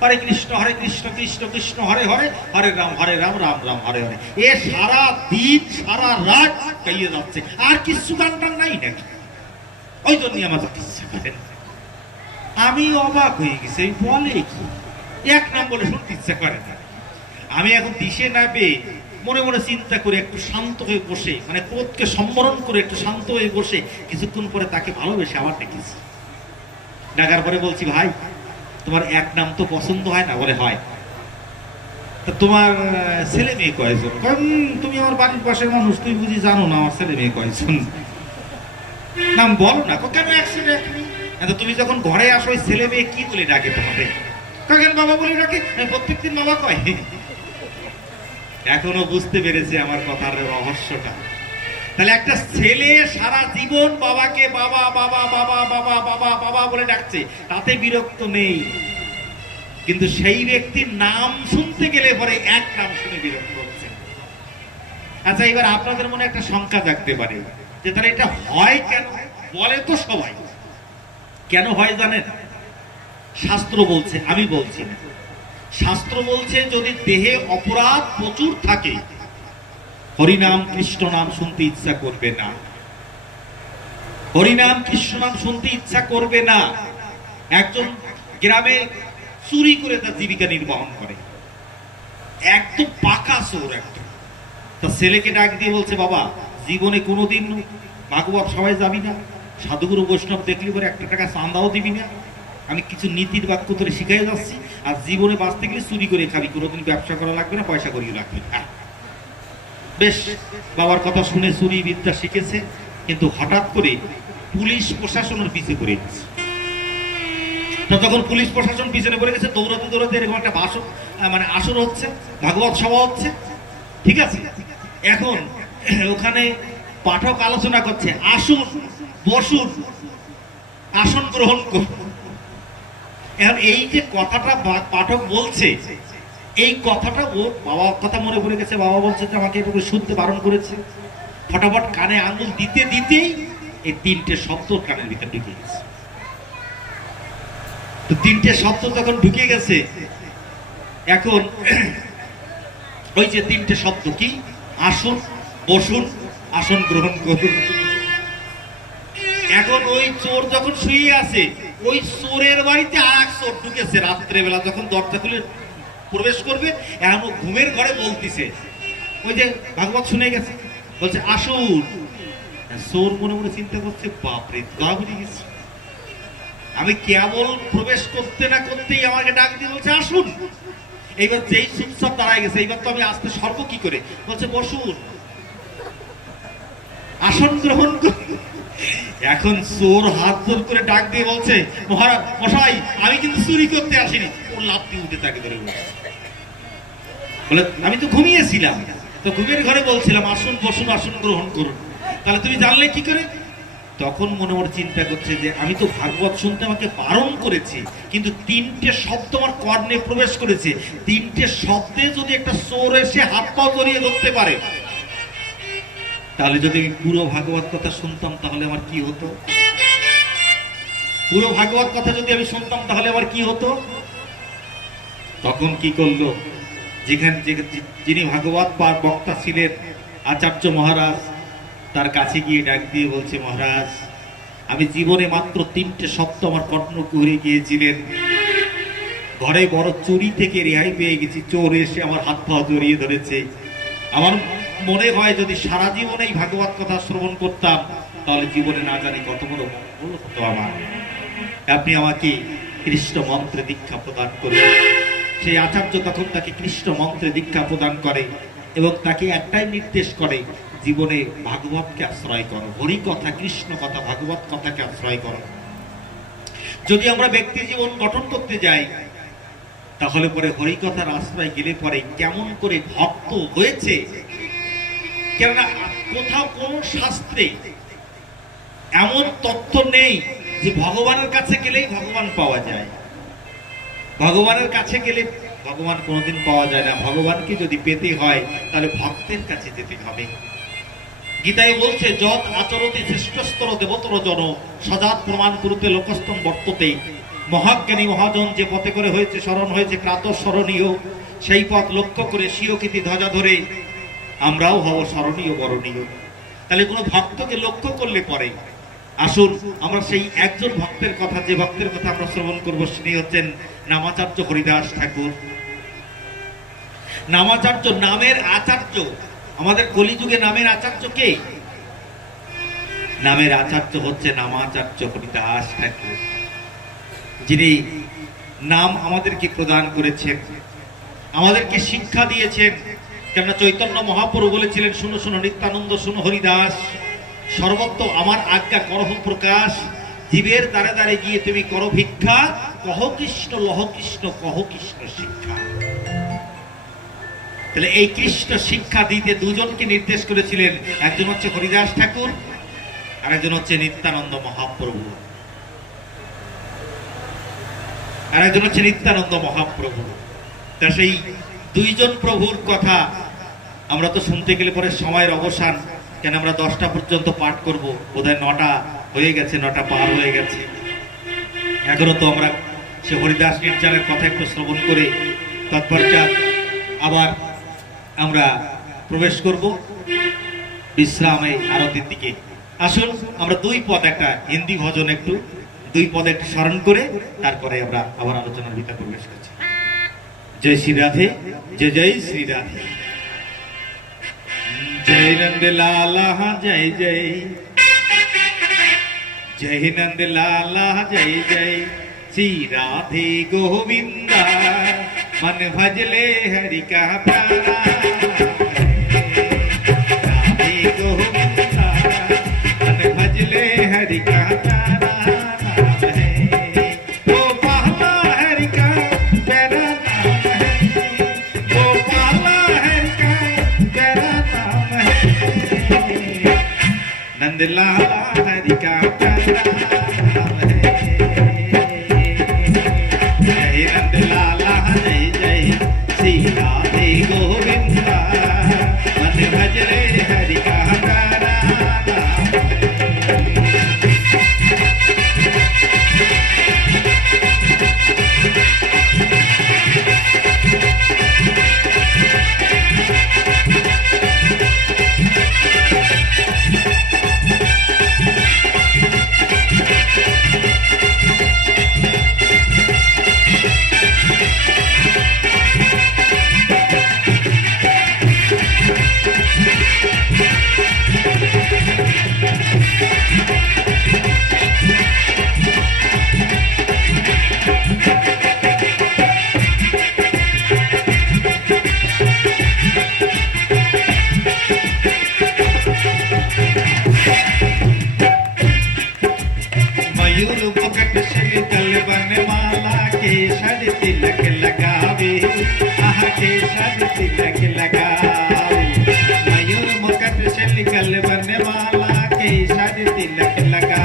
হরে কৃষ্ণ কৃষ্ণ কৃষ্ণ হরে হরে, হরে রাম রাম রাম হরে হরে। এ সারা দিন সারা রাত গাইয়ে যাচ্ছে, আর কিছু গান টান নাই নাকি? ওই জন্যই আমার যেতে ইচ্ছা করে না। আমি অবাক হয়ে গেছি, বলে কি এক নাম বলে শুনতে ইচ্ছা করে না। আমি এখন দিশে না পেয়ে মনে মনে চিন্তা করে একটু শান্ত হয়ে বসে, মানে ক্রোধকে সম্বরণ করে একটু শান্ত হয়ে বসে, কিছুক্ষণ পরে তাকে ভালোবেসে আবার ডেকেছি। ডাকার পরে বলছি, ভাই তোমার এক নাম তো পছন্দ হয় না? বলে হয়। তা তোমার ছেলে মেয়ে কয়জন? তুমি আমার বাড়ির পাশের মানুষ, তুই বুঝি জানো না আমার ছেলে মেয়ে কয়জন? নাম বলো না। কেন এক ছেলে এক মেয়ে? তুমি যখন ঘরে আসো, ওই ছেলে মেয়ে কি বলে ডাকে তোমাকে? কেন বাবা বলে ডাকে? প্রত্যেকদিন বাবা কয়। এখনো বুঝতে পেরেছে আমার কথার রহস্যটা। তাহলে একটা ছেলে সারা জীবন বাবাকে বাবা বাবা বাবা বাবা বাবা বাবা বলে ডাকছে, তাতে বিরক্ত নেই, কিন্তু সেই ব্যক্তির নাম শুনতে গেলে পরে এক নাম শুনে বিরক্ত হচ্ছে। আচ্ছা, এবার আপনাদের মনে একটা শঙ্কা জাগতে পারে যে তাহলে এটা হয় কেন? বলে তো সবাই, কেন হয় জানেন? শাস্ত্র বলছে, আমি বলছি না। শাস্ত্র বলছে যদি দেহে অপরাধ প্রচুর থাকে, হরিনাম কৃষ্ণ নাম শুনতে ইচ্ছা করবে না। হরিনাম কৃষ্ণ নাম শুনতে ইচ্ছা করবে না। একজন গ্রামে চুরি করে তার জীবিকা নির্বাহ করে, একদম পাকা চোর একদম। তার ছেলেকে ডাক দিয়ে বলছে, বাবা জীবনে কোনোদিন ভাগবত সবাই যাবি না, সাধুগুরু বৈষ্ণব দেখলি পরে 1 টাকা চাঁদাও দিবি না, আমি কিছু নীতির বাক্য তোরে শিখাই যাচ্ছি, আর জীবনে বাঁচতে গেলে চুরি করে খাবি, কোনোদিন ব্যবসা করা লাগবে না, পয়সা করিয়ে রাখবে। বেশ, বাবার কথা শুনে চুরি বিদ্যা শিখেছে, কিন্তু হঠাৎ করে পুলিশ প্রশাসনের পিছে পড়ে গেছে। যখন পুলিশ প্রশাসন পিছনে পড়ে গেছে, দৌড়াতে দৌড়াতে এরকম একটা ভাষণ, মানে আসর হচ্ছে, ভাগবত সভা হচ্ছে, ঠিক আছে? এখন ওখানে পাঠক আলোচনা করছে, আসুন বসুন আসন গ্রহণ করুন। এখন এই যে কথাটা পাঠক বলছে, এই কথাটা ও বাবার কথা মনে পড়ে গেছে। বাবা বলছে যে আমাকে এটুকু শুনতে বারণ করেছে। ফটাফট কানে আঙুল দিতে দিতেই এই 3টে শব্দ কানের ভিতরে ঢুকে গেছে। তো 3টে শব্দ যখন ঢুকে গেছে, এখন ওই যে 3টে শব্দ কি, আসুন বসুন আসন গ্রহণ করুন। এখন ওই চোর যখন শুয়ে আছে, ওই চোরের বাড়িতে আর এক চোর ঢুকেছে রাত্রেবেলা, যখন দরজা খুলে প্রবেশ করবে, এখন ঘুমের ঘরে বলতিছে, ওই যে ভাগবত শুনে গেছে, বলছে আসুন। চোর মনে মনে চিন্তা করছে, বাপরে গা বেরিয়ে গেছে, আমি কেবল প্রবেশ করতে না করতেই আমাকে ডাক দিয়ে বলছে আসুন। এইবার যেই চুপচাপ দাঁড়ায় গেছে, এইবার তো আমি আসতে সর্ব কি করে, বলছে বসুন আসন গ্রহণ করুন। এখন চোর হাত জোর করে ডাক দিয়ে বলছে, মহারাজ মশাই আমি কিন্তু চুরি করতে আসিনি। ওর লাফ দিয়ে উঠে তাকে ধরে বলে, আমি তো ঘুমিয়েছিলাম, তো ঘুমের ঘরে বলছিলাম আসুন বসুন আসন গ্রহণ করুন। তাহলে তুমি জানলে কি করে? তখন মনে মনে চিন্তা করছে যে আমি তো ভাগবত শুনতে আমাকে বারণ করেছি, কিন্তু তিনটে শব্দ আমার কর্ণে প্রবেশ করেছে। তিনটে শব্দে যদি একটা চোর এসে হাত পা জড়িয়ে ধরতে পারে, তাহলে যদি আমি পুরো ভাগবত কথা শুনতাম তাহলে আমার কি হতো? পুরো ভাগবত কথা যদি আমি শুনতাম তাহলে আমার কি হতো? তখন কি করলো, যিনি ভাগবত পার বক্তা ছিলেন আচার্য মহারাজ, তার কাছে গিয়ে ডাক দিয়ে বলছে, মহারাজ, আমি জীবনে মাত্র তিনটে শব্দ আমার কর্ণ কুহরে গিয়েছিলেন, ঘরে বড় চুরি থেকে রেহাই পেয়ে গেছি, চোর এসে আমার হাত পা জড়িয়ে ধরেছে। আমার মনে হয় যদি সারা জীবনে এই ভাগবত কথা শ্রবণ করতাম তাহলে জীবনে না জানি কত বড় মঙ্গল হতো আমার। আপনি আমাকে কৃষ্ণ মন্ত্রে দীক্ষা প্রদান করুন। সেই আচার্য তখন তাকে কৃষ্ণ মন্ত্রে দীক্ষা প্রদান করে এবং তাকে একটাই নির্দেশ করে, জীবনে ভাগবতকে আশ্রয় করো, হরি কথা, কৃষ্ণ কথা, ভাগবত কথাকে আশ্রয় করো। যদি আমরা ব্যক্তি জীবন গঠন করতে যাই তাহলে পরে হরিকথার আশ্রয় গেলে পরে কেমন করে ভক্ত হয়েছে, কেননা কোথাও কোন শাস্ত্রে এমন তথ্য নেই যে ভগবানের কাছে গেলেই ভগবান পাওয়া যায়। ভগবানের কাছে গেলে ভগবান কোনোদিন পাওয়া যায় না। ভগবানকে যদি পেতে হয় তাহলে ভক্তের কাছে যেতে হবে। গীতায় বলছে, যত আচরতি শ্রেষ্ঠস্তর দেবতর জন সজাত প্রমাণ করতে লোকস্তম বর্ততে। মহাজ্ঞানী মহাজন যে পথে করে হয়েছে স্মরণ হয়েছে প্রাতঃস্মরণীয়, সেই পথ লক্ষ্য করে স্বীয়কৃতি ধ্বজা ধরে আমরাও হব স্মরণীয় বরণীয়। তাহলে কোনো ভক্তকে লক্ষ্য করলে পরে আসুন আমরা সেই একজন ভক্তের কথা, যে ভক্তের কথা আমরা শ্রবণ করবো, তিনি হচ্ছেন নামাচার্য হরিদাস ঠাকুর। নামাচার্য, নামের আচার্য। আমাদের কলিযুগে নামের আচার্য কে? নামের আচার্য হচ্ছে নামাচার্য হরিদাস ঠাকুর, যিনি নাম আমাদেরকে প্রদান করেছেন, আমাদেরকে শিক্ষা দিয়েছেন। কেননা চৈতন্য মহাপ্রভু বলেছিলেন, শুনো শুনো নিত্যানন্দ শুনো হরিদাস, সর্বত্র আমার আজ্ঞা করহ প্রকাশ, জীবের দ্বারে দ্বারে গিয়ে তুমি করো ভিক্ষা, কহ কৃষ্ণ লহ কৃষ্ণ কহ কৃষ্ণ শিক্ষা। তাহলে এই কৃষ্ণ শিক্ষা দিতে দুজনকে নির্দেশ করেছিলেন, একজন হচ্ছে হরিদাস ঠাকুর আর একজন হচ্ছে নিত্যানন্দ মহাপ্রভু। আর একজন হচ্ছে নিত্যানন্দ মহাপ্রভু। তা সেই দুইজন প্রভুর কথা আমরা তো শুনতে গেলে পরে সময়ের অবসান, কেন আমরা 10টা পর্যন্ত পাঠ করব, বোধহয় 9টা হয়ে গেছে, 9টা পার হয়ে গেছে। এখনো তো আমরা সে হরিদাস নির্জানের কথা একটু শ্রবণ করে তৎপশ্চাৎ আবার আমরা প্রবেশ করব বিশ্রামে আরতির দিকে। আসুন আমরা দুই পদ, একটা হিন্দি ভজন, একটু দুই পদ একটু স্মরণ করে তারপরে আমরা আবার আলোচনার ভিতরে প্রবেশ করছি। জয় শ্রী রাধে, জয় জয় শ্রী রাধে। जय नंद लाला जय जय, जय नंद लाला जय जय, श्री राधे गोविंदा मन भजले हरि का प्यारा। राधे गोविंदा मन भजले हरि का प्यारा नाम है, वो पहला हरि का प्यारा नाम है, वो पहला हरि का प्यारा नाम है, नंद लाला हरि का प्यारा नाम है। जय नंद लाला जय जय, श्री राधे गोविंदा मन भजले हरि का प्यारा नाम है। मयूर मुकुट शनिकल बनमाला के सर तिलक लगावे, आह के सर तिलक लगावे। मयूर मुकुट शनिकल बनमाला के सर तिलक लगावे।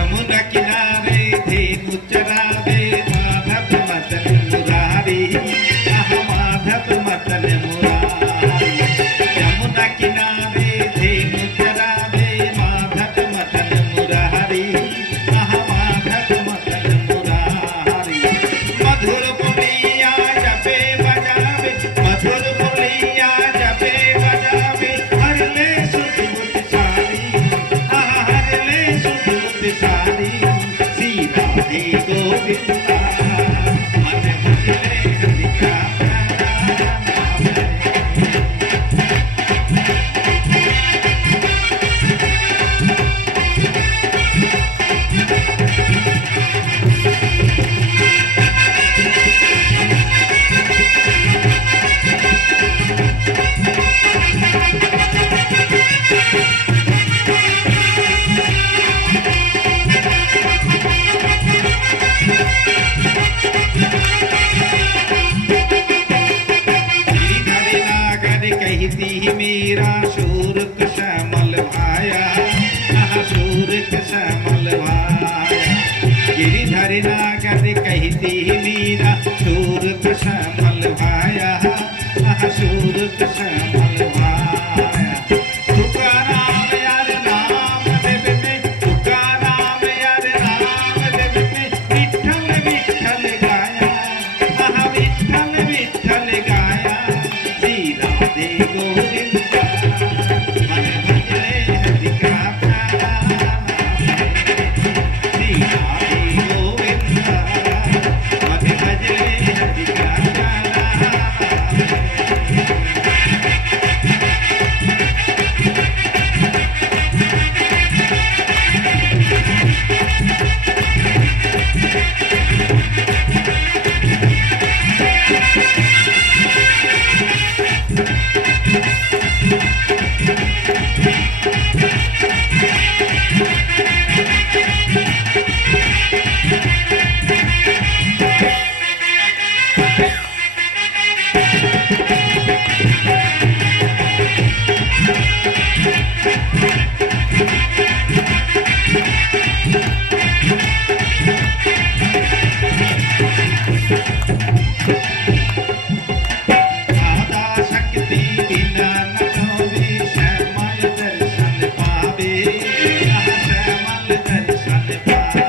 যমুনা কিনারে ধেনু চরাবে মাধব মদন মুরারি আহা মাধব মদন মুরারি যমুনা কিনারে ধেনু চরাবে মাধব মদন মুরারি আহা মাধব মদন মুরারি মধুর বলিয়া জপে বজাবে মধুর বলিয়া জপে বজাবে হরলে সুধ বুধ সারি আহা হরলে সুধ বুধ সারি শ্রী রাধে গোবিंदा मन भजले हरि का नाम गिरिधर नागर कहती मेरा शूरक श्यामल भाया आहा शूरक श्यामल भाया गिरिधर नागर कहती मेरा शूरक श्यामल भाया आहा शूरक श्यामल भाया तुकाराम यार नाम देव में तुकाराम यार नाम देव में विठ्ठल विठ्ठल गाया आहा विठ्ठल विठ्ठल गाया श्री राधे गोविंदा मन भजले हरि का नाम श्री राधे गोविंदा मन भजले हरि का नाम राधा शक्ति बिना न होवे श्यामल दर्शन पावे आहा श्यामल दर्शन पावे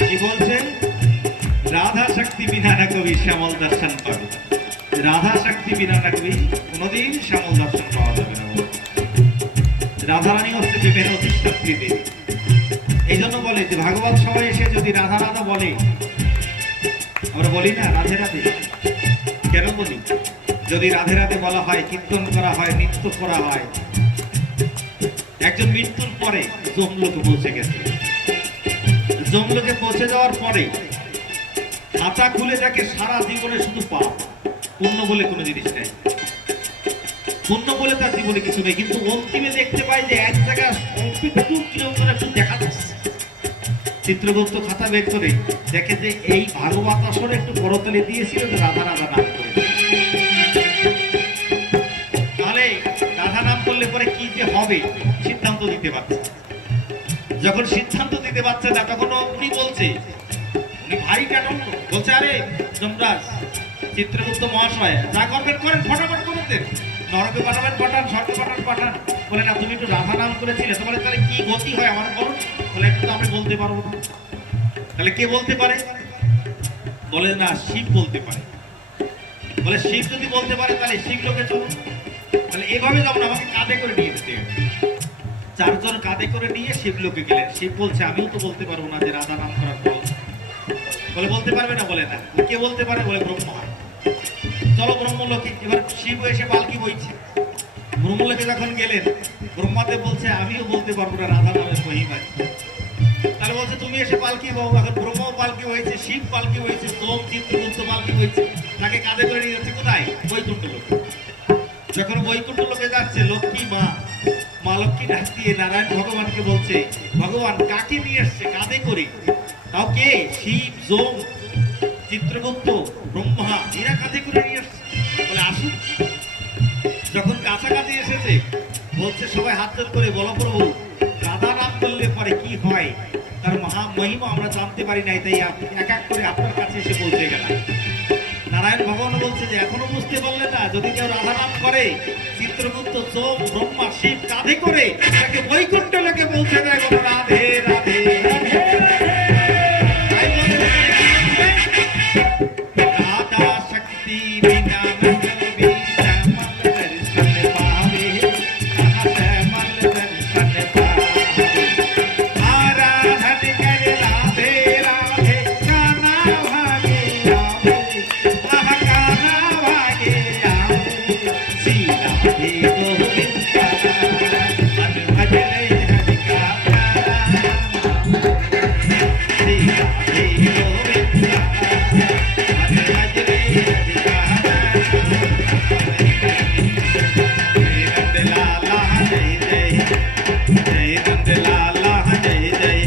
কি বলছেন রাধা শক্তি বিনা না কবি শ্যামল দর্শন পাবে রাধা শক্তি বিনা না কবি কোনদিন শ্যামল দর্শন পাওয়া যাবে না রাধারানী হচ্ছে প্রেমের অধিষ্ঠাত্রী দেবী এই জন্য বলে যে ভাগবত সবাই এসে যদি রাধা রাধা বলে আমরা বলি না রাধে রাধে কেন বলি যদি রাধে রাধে বলা হয় কীর্তন করা হয় নৃত্য করা হয় একজন মৃত্যুর পরে যমলোকে পৌঁছে গেছে যমলোকে পৌঁছে যাওয়ার পরে খাতা খুলে দেখে সারা জীবনে শুধু পাপ পুণ্য বলে কোনো জিনিস নেই পুণ্য বলে তার জীবনে কিছু নেই কিন্তু অন্তিমে দেখতে পাই যে এক জায়গায় একটু কিরকম একটু দেখা যাচ্ছে চিত্রগুপ্ত খাতা বের করে দেখে যে এই ভাগবত আসরে একটু করতালি দিয়েছিল যে রাধা রাধা নাম করে তাহলে রাধা নাম করলে পরে কি যে হবে সিদ্ধান্ত দিতে পারছে যখন সিদ্ধান্ত দিতে পারছে না তখন উনি বলছে উনি ভাই কেটন বলছে আরে যমরাজ চিত্রগুপ্ত মহাশয় যা করবেন করেন ফটাফট করুন দেন নরকে পাঠাবেন পাঠান স্বর্গে পাঠান পাঠান বলে না তুমি একটু রাধা নাম করেছিলে তোমার তাহলে কি গতি হয় আমার বলুন বলে একটু আমি বলতে পারবো না তাহলে কে বলতে পারে বলে না শিব বলতে পারে বলে শিব যদি বলতে পারে তাহলে শিব লোকে চলুন তাহলে এভাবে যেমন আমাকে কাঁধে করে নিয়ে যেতে হবে চারজন কাঁধে করে নিয়ে শিব লোকে গেলেন শিব বলছে আমিও তো বলতে পারবো না যে রাধা নাম করার ফল বলে বলতে পারবে না বলে না কে বলতে পারে বলে ব্রহ্মা চলো ব্রহ্মলোকে এবার শিব এসে পালকি বইছে ব্রহ্মলোকে যখন গেলেন ব্রহ্মাদেব বলছে আমিও বলতে পারবো না রাধা নামের মহিমা তাহলে বলছে তুমি এসে পালকি বউ এখন ব্রহ্ম পালকি হয়েছে শিব পালকি হয়েছে সোম চিত্রগুপ্ত পালকি হয়েছে তাকে কাঁধে করে নিয়ে যাচ্ছে কোথায় বৈকুণ্ঠ লোকে যখন বৈকুণ্ঠ লোকে যাচ্ছে লক্ষ্মী মা লক্ষ্মী ডাক দিয়ে নারায়ণ ভগবানকে বলছে ভগবান কাকে নিয়ে এসছে কাঁধে করে তাও কে শিব সোম চিত্রগুপ্ত ব্রহ্মা এরা কাঁধে করে নিয়ে এসছে বলে আসুন যখন কাছাকাছি এসেছে বলছে সবাই হাত জোড় করে বলো প্রভু রাধা নাম করলে পরে কি হয় তার মহিমা আমরা জানতে পারি নাই, তাই এক এক করে আপনার কাছে এসে পৌঁছে গেলাম। নারায়ণ ভগবান বলছে যে এখনো বুঝতে পারলে না, যদি কেউ রাধা নাম করে চিত্রগুপ্ত সোম ব্রহ্মা শিব কাঁধে করে তাকে বৈকুণ্ঠ লোকে পৌঁছে দেয়। বলো রাধে রাধে। তাই বলছে, রাধা শক্তি বিনা নকলবি শ্যামল দর্শন পাবে, শ্যামল দর্শন পাবে। আরাধন করে রাধে রাধে কানা ভাগে आवे, आह काना भागे आवे, श्री राधे गोविंदा मन भजले हरि का प्यारा, श्री राधे गोविंदा मन भजले हरि का प्यारा। जय नंद लाला जय जय,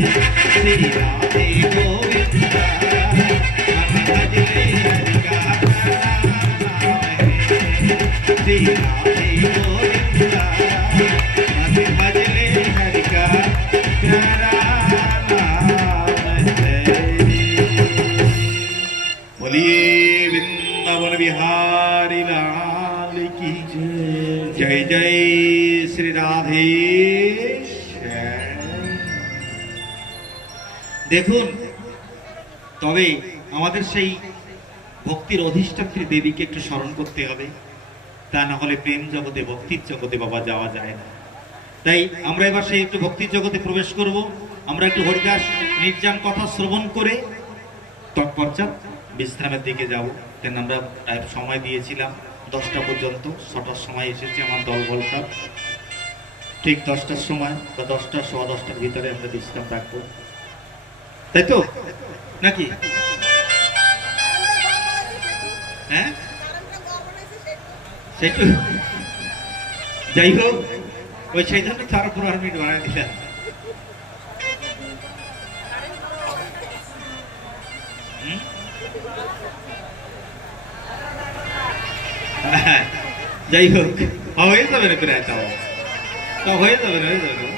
श्री राधे गोविंदा मन भजले हरि का प्यारा। श्री राधे गोविंदा मन भजले हरि का प्यारा नाम है। बोलिए वृंदावन बिहारी लाल की जय जय श्री राधे। দেখুন, তবে আমাদের সেই ভক্তির অধিষ্ঠাত্রী দেবীকে একটু স্মরণ করতে হবে, তা না হলে প্রেম জগতে ভক্তির জগতে বাবা যাওয়া যায় না। তাই আমরা এবার সেই একটু ভক্তির জগতে প্রবেশ করব। আমরা একটু হরিদাস নির্জান কথা শ্রবণ করে তৎপশ্চাৎ বিশ্রামের দিকে যাব। কেন আমরা সময় দিয়েছিলাম 10টা পর্যন্ত, 6টার সময় এসেছে আমার দল বলতাম, ঠিক 10টার সময় বা 10টা সোয়া 10টার ভিতরে আমরা বিশ্রাম রাখবো, তাই তো নাকি? হ্যাঁ, সেটু যাই হোক, ওই সেই জন্য 4-15 মিনিট বানায় দিলাম। যাই হোক, হয়ে যাবে না প্রায়, তাও হয়ে যাবে না, হয়ে যাবে না।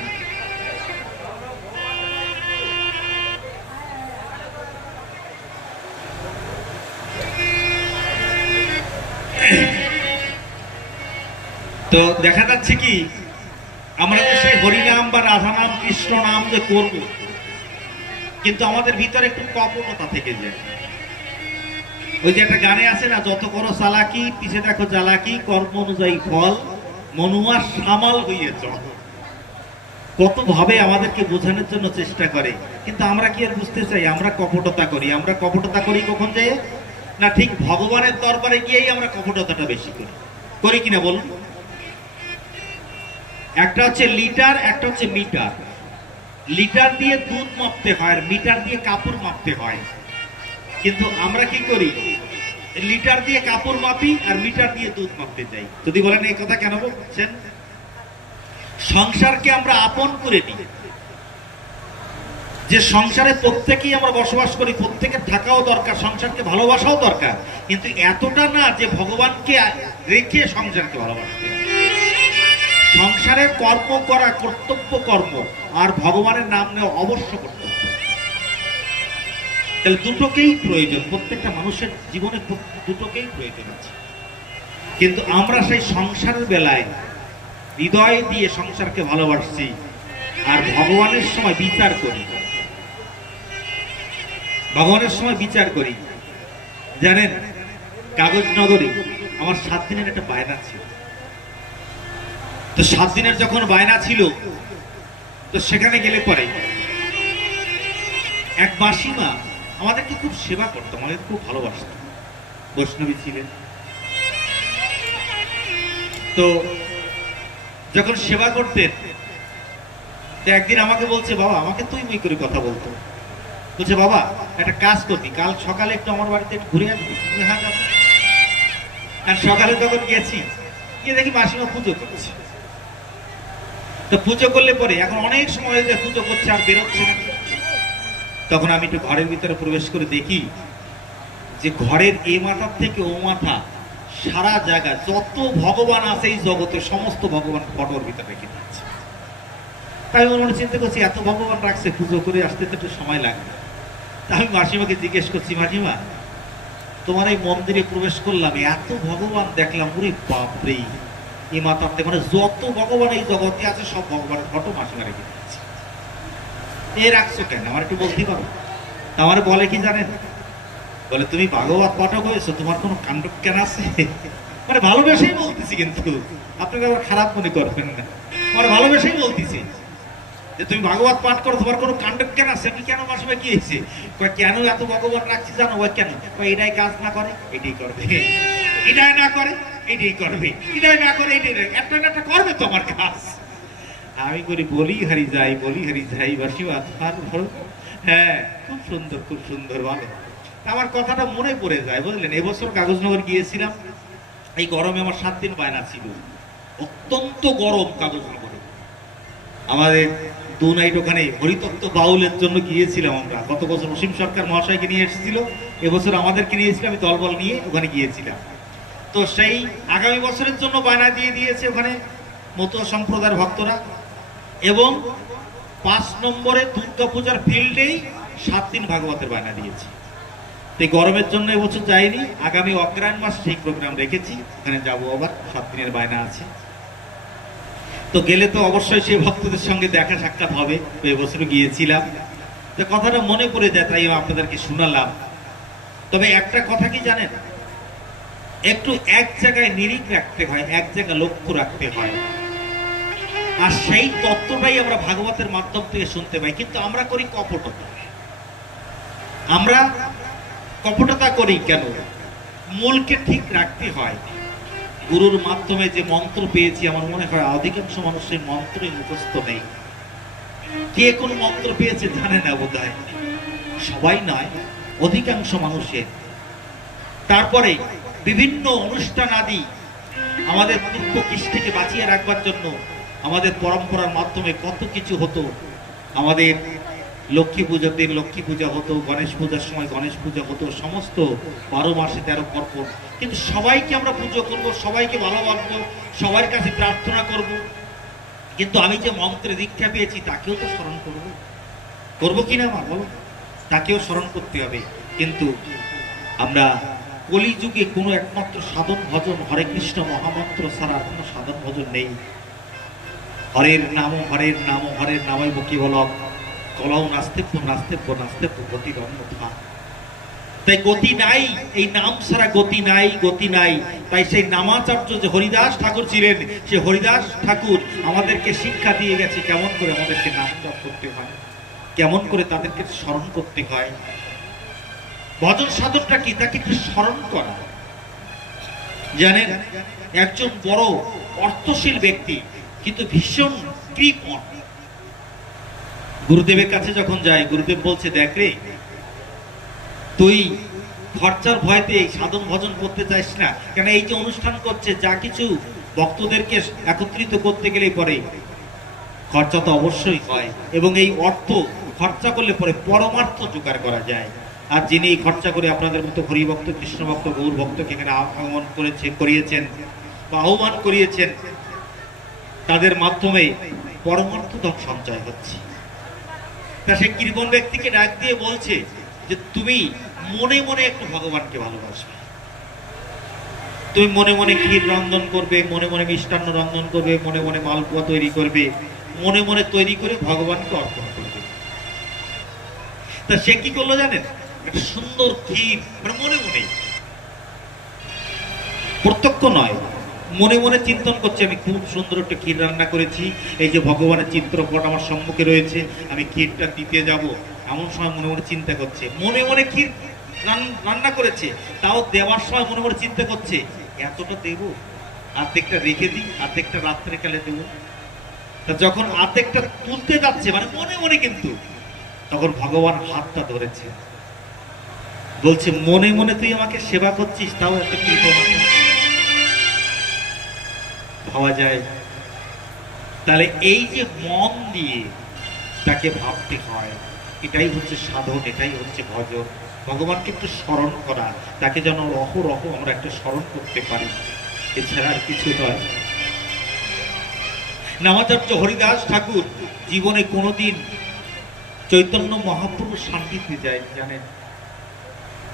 তো দেখা যাচ্ছে কি, আমরা যে সেই হরিনাম বা রাধা নাম কৃষ্ণ নাম যে করব, কিন্তু আমাদের ভিতরে একটু কপটতা থেকে যায়। ওই যে একটা গানে আছে না, যত করো চালাকি পিছে দেখো জ্বালাকি, কর্ম অনুযায়ী ফল মনুয়া সামাল হইয়ে চল। কত ভাবে আমাদেরকে বোঝানোর জন্য চেষ্টা করে, কিন্তু আমরা কি আর বুঝতে চাই? আমরা কপটতা করি। আমরা কপটতা করি কখন যে না, ঠিক ভগবানের দরবারে গিয়েই আমরা কপটতাটা বেশি করি, করি কিনা বলুন? একটা হচ্ছে লিটার, একটা হচ্ছে মিটার। লিটার দিয়ে দুধ মাপতে হয় আর মিটার দিয়ে কাপড় মাপতে হয়, কিন্তু আমরা কি করি? লিটার দিয়ে কাপড় মাপি আর মিটার দিয়ে দুধ মাপতে যাই। যদি বলেন এই কথা কেন বলছেন? সংসারকে আমরা আপন করে নিই, যে সংসারে প্রত্যেকেই আমরা বসবাস করি, প্রত্যেকের থাকাও দরকার, সংসারকে ভালোবাসাও দরকার, কিন্তু এতটা না যে ভগবানকে রেখে সংসারকে ভালোবাসতে। সংসারের কর্ম করা কর্তব্য কর্ম, আর ভগবানের নাম নেওয়া অবশ্য কর্তব্য। তাহলে দুটোকেই প্রয়োজন, প্রত্যেকটা মানুষের জীবনে দুটোকেই প্রয়োজন আছে। কিন্তু আমরা সেই সংসারের বেলায় হৃদয় দিয়ে সংসারকে ভালোবাসছি, আর ভগবানের সময় বিচার করি। ভগবানের সময় বিচার করি। জানেন, কাগজনগরে আমার 7 দিনের একটা বায়না ছিল। তো 7 দিনের যখন বায়না ছিল, তো সেখানে গেলে পরে এক মাসিমা আমাদেরকে খুব সেবা করতো, আমাদের খুব ভালোবাসত, বৈষ্ণবী ছিলেন। তো যখন সেবা করতেন, একদিন আমাকে বলছে, বাবা আমাকে তুই মুই করে কথা বলতো, বলছে বাবা একটা কাজ করবি, কাল সকালে একটু আমার বাড়িতে একটু ঘুরে আসবি। হ্যাঁ, আর সকালে যখন গেছি, গিয়ে দেখি মাসিমা পুজো করছে। তো পুজো করলে পরে এখন অনেক সময় হয়ে যায়, পুজো করছে আর বেরোচ্ছে না। তখন আমি একটু ঘরের ভিতরে প্রবেশ করে দেখি যে ঘরের এই মাথার থেকে ও মাথা সারা জায়গা যত ভগবান আছে এই জগতে সমস্ত ভগবান ফটোর ভিতরে রেখে দিচ্ছে। তাই আমি মনে চিন্তা করছি এত ভগবান রাখছে, পুজো করে আসতে তো একটু সময় লাগবে। তা আমি মাসিমাকে জিজ্ঞেস করছি, মাসিমা তোমার এই মন্দিরে প্রবেশ করলাম, এত ভগবান দেখলাম, ওরে বাপরে, এই মাতাতে মানে যত ভগবান এই জগতে আছে সব ভগবানের ফটো মাসিমা রেখে দিয়েছে। এ রাখছো কেন আমার একটু বলতে পারো? তা আমার বলে কি জানেন, বলে তুমি ভাগবত পাঠক হয়েছো, তোমার কোনো কাণ্ড জ্ঞান আছে? মানে ভালোবেসেই বলতেছি, কিন্তু আপনাকে আবার খারাপ মনে করবেন না, মানে ভালোবেসেই বলতেছি যে তুমি ভাগবত পাঠ করো, তোমার কোনো কাণ্ড জ্ঞান আছে? আমি কেন মাসিমা কি হয়েছে? কেন এত ভগবান রাখছি জানো? কেন? এটাই কাজ না করে এটাই করবে, এটাই না করে এটাই করবে, এটাই না করে এটাই, একটা না একটা করবে তো আমার কাজ। আমি করি বলি হারি যাই, বলি হারি যাই, মাসিমা তোমার ভালো। হ্যাঁ, খুব সুন্দর, খুব সুন্দর, ভালো। আমার কথাটা মনে পড়ে যায়, বুঝলেন। এবছর কাগজনগর গিয়েছিলাম, এই গরমে আমার 7 দিন বায়না ছিল, অত্যন্ত গরম কাগজনগরে। আমাদের 2 নাইট ওখানে হরিতত্ত্ব বাউলের জন্য গিয়েছিলাম আমরা। গত বছর অসীম সরকার মহাশয়কে নিয়ে এসেছিল, এবছর আমাদেরকে নিয়েছিলাম, আমি দলবল নিয়ে ওখানে গিয়েছিলাম। তো সেই আগামী বছরের জন্য বায়না দিয়ে দিয়েছে ওখানে মতুয়া সম্প্রদায়ের ভক্তরা, এবং 5 নম্বরে দুর্গা পূজার ফিল্ডেই 7 দিন ভাগবতের বায়না দিয়েছে। তো এই গরমের জন্য এবছর যাইনি, আগামী অগ্রহায়ণ মাস সেই প্রোগ্রাম রেখেছি, ওখানে যাবো, আবার 7 দিনের বায়না আছে। তো গেলে তো অবশ্যই সেই ভক্তদের সঙ্গে দেখা সাক্ষাৎ হবে, তো এবছরও গিয়েছিলাম, তো কথাটা মনে পড়ে যায়, তাই আপনাদেরকে শোনালাম। তবে একটা কথা কি জানেন, একটু এক জায়গায় নিরিখ রাখতে হয়, এক জায়গায় লক্ষ্য রাখতে হয়, আর সেই তত্ত্বটাই আমরা ভাগবতের মাধ্যম থেকে শুনতে পাই। কিন্তু আমরা করি কপটতা। আমরা কপটতা করি কেন? মূলকে ঠিক রাখতে হয়। গুরুর মাধ্যমে যে মন্ত্র পেয়েছি, আমার মনে হয় অধিকাংশ মানুষের মন্ত্রই মুখস্থ নেই। কে কোন মন্ত্র পেয়েছে জানে না বোধহয়, সবাই নয়, অধিকাংশ মানুষের। তারপরে বিভিন্ন অনুষ্ঠান আদি আমাদের পূর্ব কৃষ্টিকে বাঁচিয়ে রাখবার জন্য আমাদের পরম্পরার মাধ্যমে কত কিছু হতো। আমাদের লক্ষ্মী পুজোতে লক্ষ্মী পূজা হতো, গণেশ পূজার সময় গণেশ পূজা হতো, সমস্ত 12 মাসে 13 পর্বণ। কিন্তু সবাইকে আমরা পুজো করব, সবাইকে ভালোবাসবো, সবার কাছে প্রার্থনা করব, কিন্তু আমি যে মন্ত্রে দীক্ষা পেয়েছি তাকেও তো স্মরণ করব, করবো কিনা মা বলো? তাকেও স্মরণ করতে হবে। কিন্তু আমরা কলিযুগে কোনো একমাত্র সাধন ভজন হরে কৃষ্ণ মহামন্ত্র ছাড়া কোনো সাধন ভজন নেই। হরের নাম হরের নাম হরের নামই বকি বল কলাও নাস্তেব্য নাস্তেব্য নাস্তেব্য গতির অন্যথা। তাই গতি নাই, এই নাম ছাড়া গতি নাই, গতি নাই। তাই সেই নামাচার্য যে হরিদাস ঠাকুর ছিলেন, সে হরিদাস ঠাকুর আমাদেরকে শিক্ষা দিয়ে গেছে কেমন করে আমাদেরকে নাম জপ করতে হয়, কেমন করে তাদেরকে স্মরণ করতে হয়। ভজন সাধনটা কি? তাকে একটু স্মরণ করা। জানেন, একজন বড় অর্থশীল ব্যক্তি কিন্তু ভীষণ কৃপণ। গুরুদেবের কাছে যখন যায়, গুরুদেব বলছে, দেখ রে, তুই খরচার ভয়তে সাধন ভজন করতে চাইস না কেন? এই যে অনুষ্ঠান করছে, যা কিছু ভক্তদেরকে একত্রিত করতে গেলে পরে খরচা তো অবশ্যই হয়, এবং এই অর্থ খরচা করলে পরে পরমার্থ জোগাড় করা যায়। আর যিনি এই খরচা করে আপনাদের মতো হরিভক্ত, কৃষ্ণ ভক্ত, গৌর ভক্তকে এখানে আগমন করিয়েছেন বা আহ্বান করিয়েছেন, তাদের মাধ্যমে পরমার্থ ধন সঞ্চয় হচ্ছে। তা সেই কৃপণ ব্যক্তিকে ডাক দিয়ে বলছে যে তুমি মনে মনে একটু ভগবানকে ভালোবাসবে, তুমি মনে মনে ক্ষীর রন্ধন করবে, মনে মনে মিষ্টান্ন রন্ধন করবে, মনে মনে মালপোয়া তৈরি করবে, মনে মনে তৈরি করে ভগবানকে অর্পণ করবে। তা সে কি করলো জানেন? একটা সুন্দর ক্ষীর, মানে মনে মনে, প্রত্যক্ষ নয়, মনে মনে চিন্তন করছে, আমি খুব সুন্দর একটা ক্ষীর রান্না করেছি, এই যে ভগবানের চিত্রপট আমার সম্মুখে রয়েছে, আমি ক্ষীরটা দিতে যাব, এমন সময় মনে মনে চিন্তা করছে, মনে মনে ক্ষীর রান্না করেছে, তাও দেওয়ার সময় মনে মনে চিন্তা করছে, এতটা দেবো, অর্ধেকটা রেখে দিই, অর্ধেকটা রাত্রেকালে দেবো। তা যখন অর্ধেকটা তুলতে যাচ্ছে, মানে মনে মনে, কিন্তু তখন ভগবান হাতটা ধরেছে, বলছে, মনে মনে তুই আমাকে সেবা করছিস, তাও একটা কৃপণ ভাবা যায়? তাহলে এই যে মন দিয়ে তাকে ভাবতে হয়, এটাই হচ্ছে সাধন, এটাই হচ্ছে ভজন। ভগবানকে একটু স্মরণ করা, তাকে যেন অহরহ আমরা একটু স্মরণ করতে পারি, এছাড়া আর কিছু নয়। নামাচার্য হরিদাস ঠাকুর জীবনে কোনোদিন চৈতন্য মহাপ্রভুর সান্নিধ্যে যায় জানেন?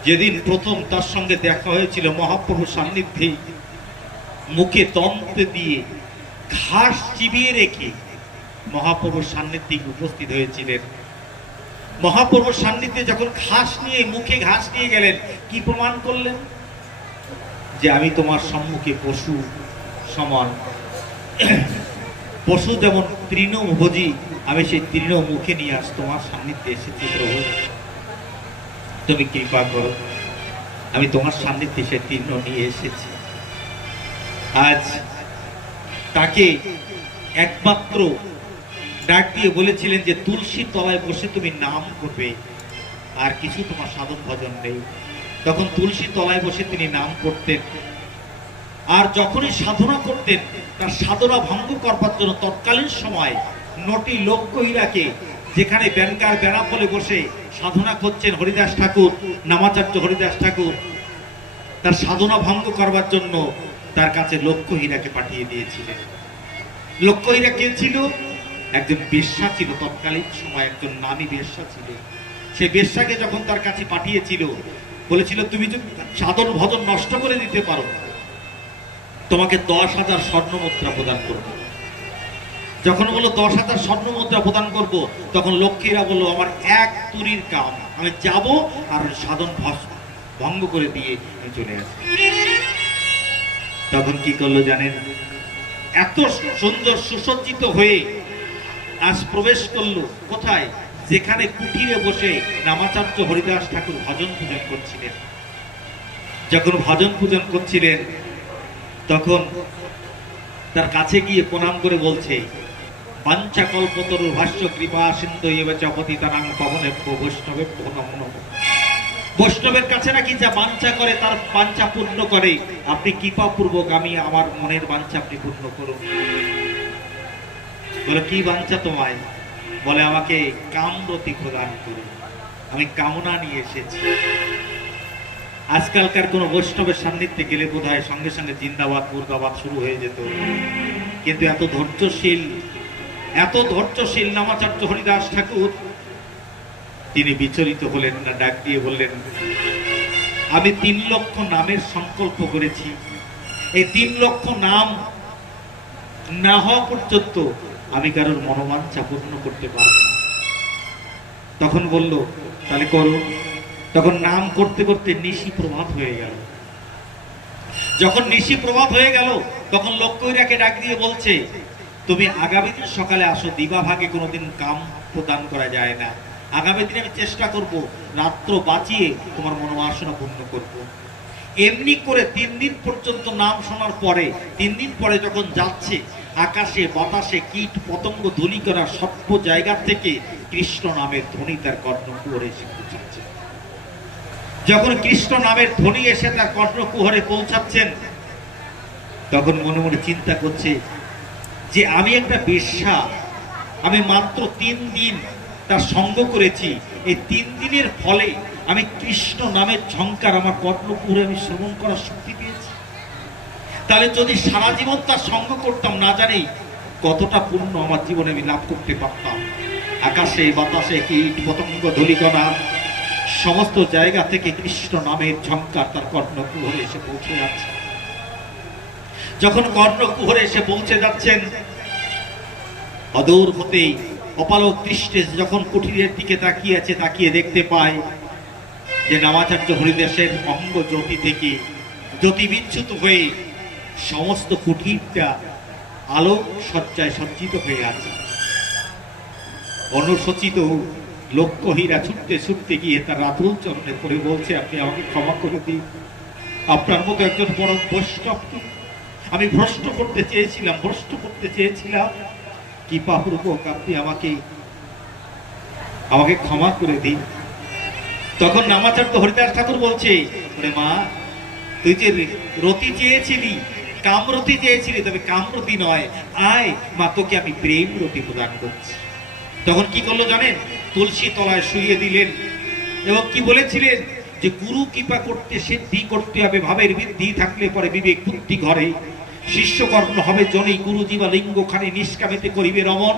যেদিন প্রথম তার সঙ্গে দেখা হয়েছিল মহাপ্রভুর সান্নিধ্যে, মুখে তন্ত্র দিয়ে ঘাস চিবিয়ে রেখে মহাপ্রভুর সান্নিধ্যে উপস্থিত হয়েছিলেন। মহাপ্রভুর সান্নিধ্যে যখন ঘাস নিয়ে মুখে ঘাস নিয়ে গেলেন, কি প্রমাণ করলেন? যে আমি তোমার সম্মুখে পশু সমান। পশু যেমন তৃণভোজী, আমি সেই তৃণ মুখে নিয়ে আস তোমার সান্নিধ্যে এসেছি প্রভু, তুমি কৃপা করো, আমি তোমার সান্নিধ্যে সে তৃণ নিয়ে এসেছি। আজ তাকে একমাত্র ডাক দিয়ে বলেছিলেন যে তুলসীর তলায় বসে তুমি নাম করবে, আর কিছু তোমার সাধন ভজন নেই। তখন তুলসীর তলায় বসে তিনি নাম করতেন, আর যখনই সাধনা করতেন তার সাধনা ভঙ্গ করবার জন্য তৎকালীন সময় নটি লোকহীরাকে, যেখানে ব্যানকার বেনাপোলে বসে সাধনা করছেন হরিদাস ঠাকুর, নামাচার্য হরিদাস ঠাকুর, তার সাধনা ভঙ্গ করবার জন্য তার কাছে লক্ষ্যহীরাকে পাঠিয়ে দিয়েছিলেন। লক্ষ্যহীরা কে ছিল? একজন বেশ্যা ছিল, তৎকালীন সময় একজন নামী বেশ্যা ছিল। সে বেশ্যাকে যখন তার কাছে পাঠিয়েছিল, বলেছিল তুমি যদি সাধন ভজন নষ্ট করে দিতে পারো, তোমাকে 10,000 স্বর্ণ মুদ্রা প্রদান করবো। যখন বললো 10,000 স্বর্ণ মুদ্রা প্রদান করবো, তখন লক্ষ্মীরা বললো আমার এক তুরির কাম, আমি যাব আর সাধন ভঙ্গ করে দিয়ে আমি চলে আসি। তখন কি করলো জানেন? এত সুন্দর সুসজ্জিত হয়ে আজ প্রবেশ করলো কোথায়? যেখানে কুঠিরে বসে নামাচার্য হরিদাস ঠাকুর ভজন পূজন করছিলেন। যখন ভজন পূজন করছিলেন, তখন তার কাছে গিয়ে প্রণাম করে বলছে, পাঞ্চা কল্পতরু ভাষ্য কৃপা সিন্ধু এব চ পতিতানাং পবনেভ্যো বৈষ্ণবেভ্যো নমো নমঃ। বৈষ্ণবের কাছে নাকি যা বাঞ্ছা করে তার বাঞ্ছা পূর্ণ করে, আপনি কৃপা পূর্বক আমি আমার মনের বাঞ্ছা আপনি পূর্ণ করুন। বলে কি বাঞ্ছা তোমায়? বলে আমাকে কামরতি প্রদান করুন, আমি কামনা নিয়ে এসেছি। আজকালকার কোন বৈষ্ণবের সান্নিধ্যে গেলে বোধ হয় সঙ্গে সঙ্গে জিন্দাবাদ মুর্দাবাদ শুরু হয়ে যেত, কিন্তু এত ধৈর্যশীল নামাচার্য হরিদাস ঠাকুর তিনি বিচলিত হলেন না। ডাক দিয়ে বললেন, আমি 3 লক্ষ নামের সংকল্প করেছি, এই 3 লক্ষ নাম না হওয়া পর্যন্ত আমি কারোর মনোবাঞ্ছা পূর্ণ করতে পারবো না। তখন বলল তাহলে করো। তখন নাম করতে করতে নিশি প্রভাত হয়ে গেল। যখন নিশি প্রভাত হয়ে গেল, তখন লক্ষ্মীরাকে ডাক দিয়ে বলছে, তুমি আগামী দিন সকালে আসো, দিবা ভাগে কোনোদিন কাম প্রদান করা যায় না। আগামী দিন আমি চেষ্টা করব রাত্র বাঁচিয়ে তোমার মনোবাসনা পূর্ণ করব। এমনি করে 3 দিন পর্যন্ত নাম শোনার পরে, 3 দিন পরে যখন যাচ্ছে, আকাশে বাতাসে কীট পতঙ্গ ধ্বনি করা সভ্য জায়গা থেকে কৃষ্ণ নামের ধ্বনি তার কর্ণকুহরে এসে পৌঁছাচ্ছে। যখন কৃষ্ণ নামের ধ্বনি এসে তার কর্ণকুহরে পৌঁছাচ্ছেন, তখন মনে মনে চিন্তা করছে যে আমি একটা বেশ্যা, আমি মাত্র 3 দিন তার সঙ্গ করেছি, এই 3 দিনের ফলে আমি কৃষ্ণ নামের ঝংকার আমার কর্ণকুহরে আমি শ্রবণ করার শক্তি পেয়েছি। তাহলে যদি সারা জীবন তার সঙ্গ করতাম, না জানি কতটা পুণ্য আমার জীবনে আমি লাভ করতে পারতাম। আকাশে বাতাসে কীট পতঙ্গ ধূলিকণা সমস্ত জায়গা থেকে কৃষ্ণ নামের ঝংকার তার কর্ণকুহরে এসে পৌঁছে যাচ্ছে। যখন কর্ণকুহরে এসে পৌঁছে যাচ্ছেন, অদূর হতে অপালক দৃষ্টে যখন কুঠিরের দিকে তাকিয়ে আছে, তাকিয়ে দেখতে পায় যে নামাচার্য হরিদাসের অঙ্গ জ্যোতি থেকে জ্যোতি বিচ্যুত হয়ে সমস্ত কুঠিরটা আলোক সজ্জায় সজ্জিত হয়ে আছে। অনুসচিত লক্ষ্যহীরা ছুটতে ছুটতে গিয়ে তার রাতুল চরণে পড়ে বলছে, আপনি আমাকে ক্ষমা করে দিন, আপনার মতো একজন বড় বৈষ্ণবকে আমি ভ্রষ্ট করতে চেয়েছিলাম, কৃপাপূর্বক আপনি আমাকে ক্ষমা করে দিন। তখন নামাচার্য হরিদাস ঠাকুর বলছে, মা তুই যে রতি চেয়েছিলি, কামরতি চেয়েছিলি, তবে কামরতি নয়, আয় মা তোকে আমি প্রেম রতি প্রদান করছি। তখন কি করলো জানেন? তুলসী তলায় শুইয়ে দিলেন এবং কি বলেছিলেন যে গুরু কৃপা করতে সিদ্ধি করতে হবে, ভাবের বৃদ্ধি থাকলে পরে বিবেক বুদ্ধি ঘরে, শিষ্যকর্ণ হবে জনি, গুরুজী বা লিঙ্গ খানি নিষ্কামিতে করিবে রমন।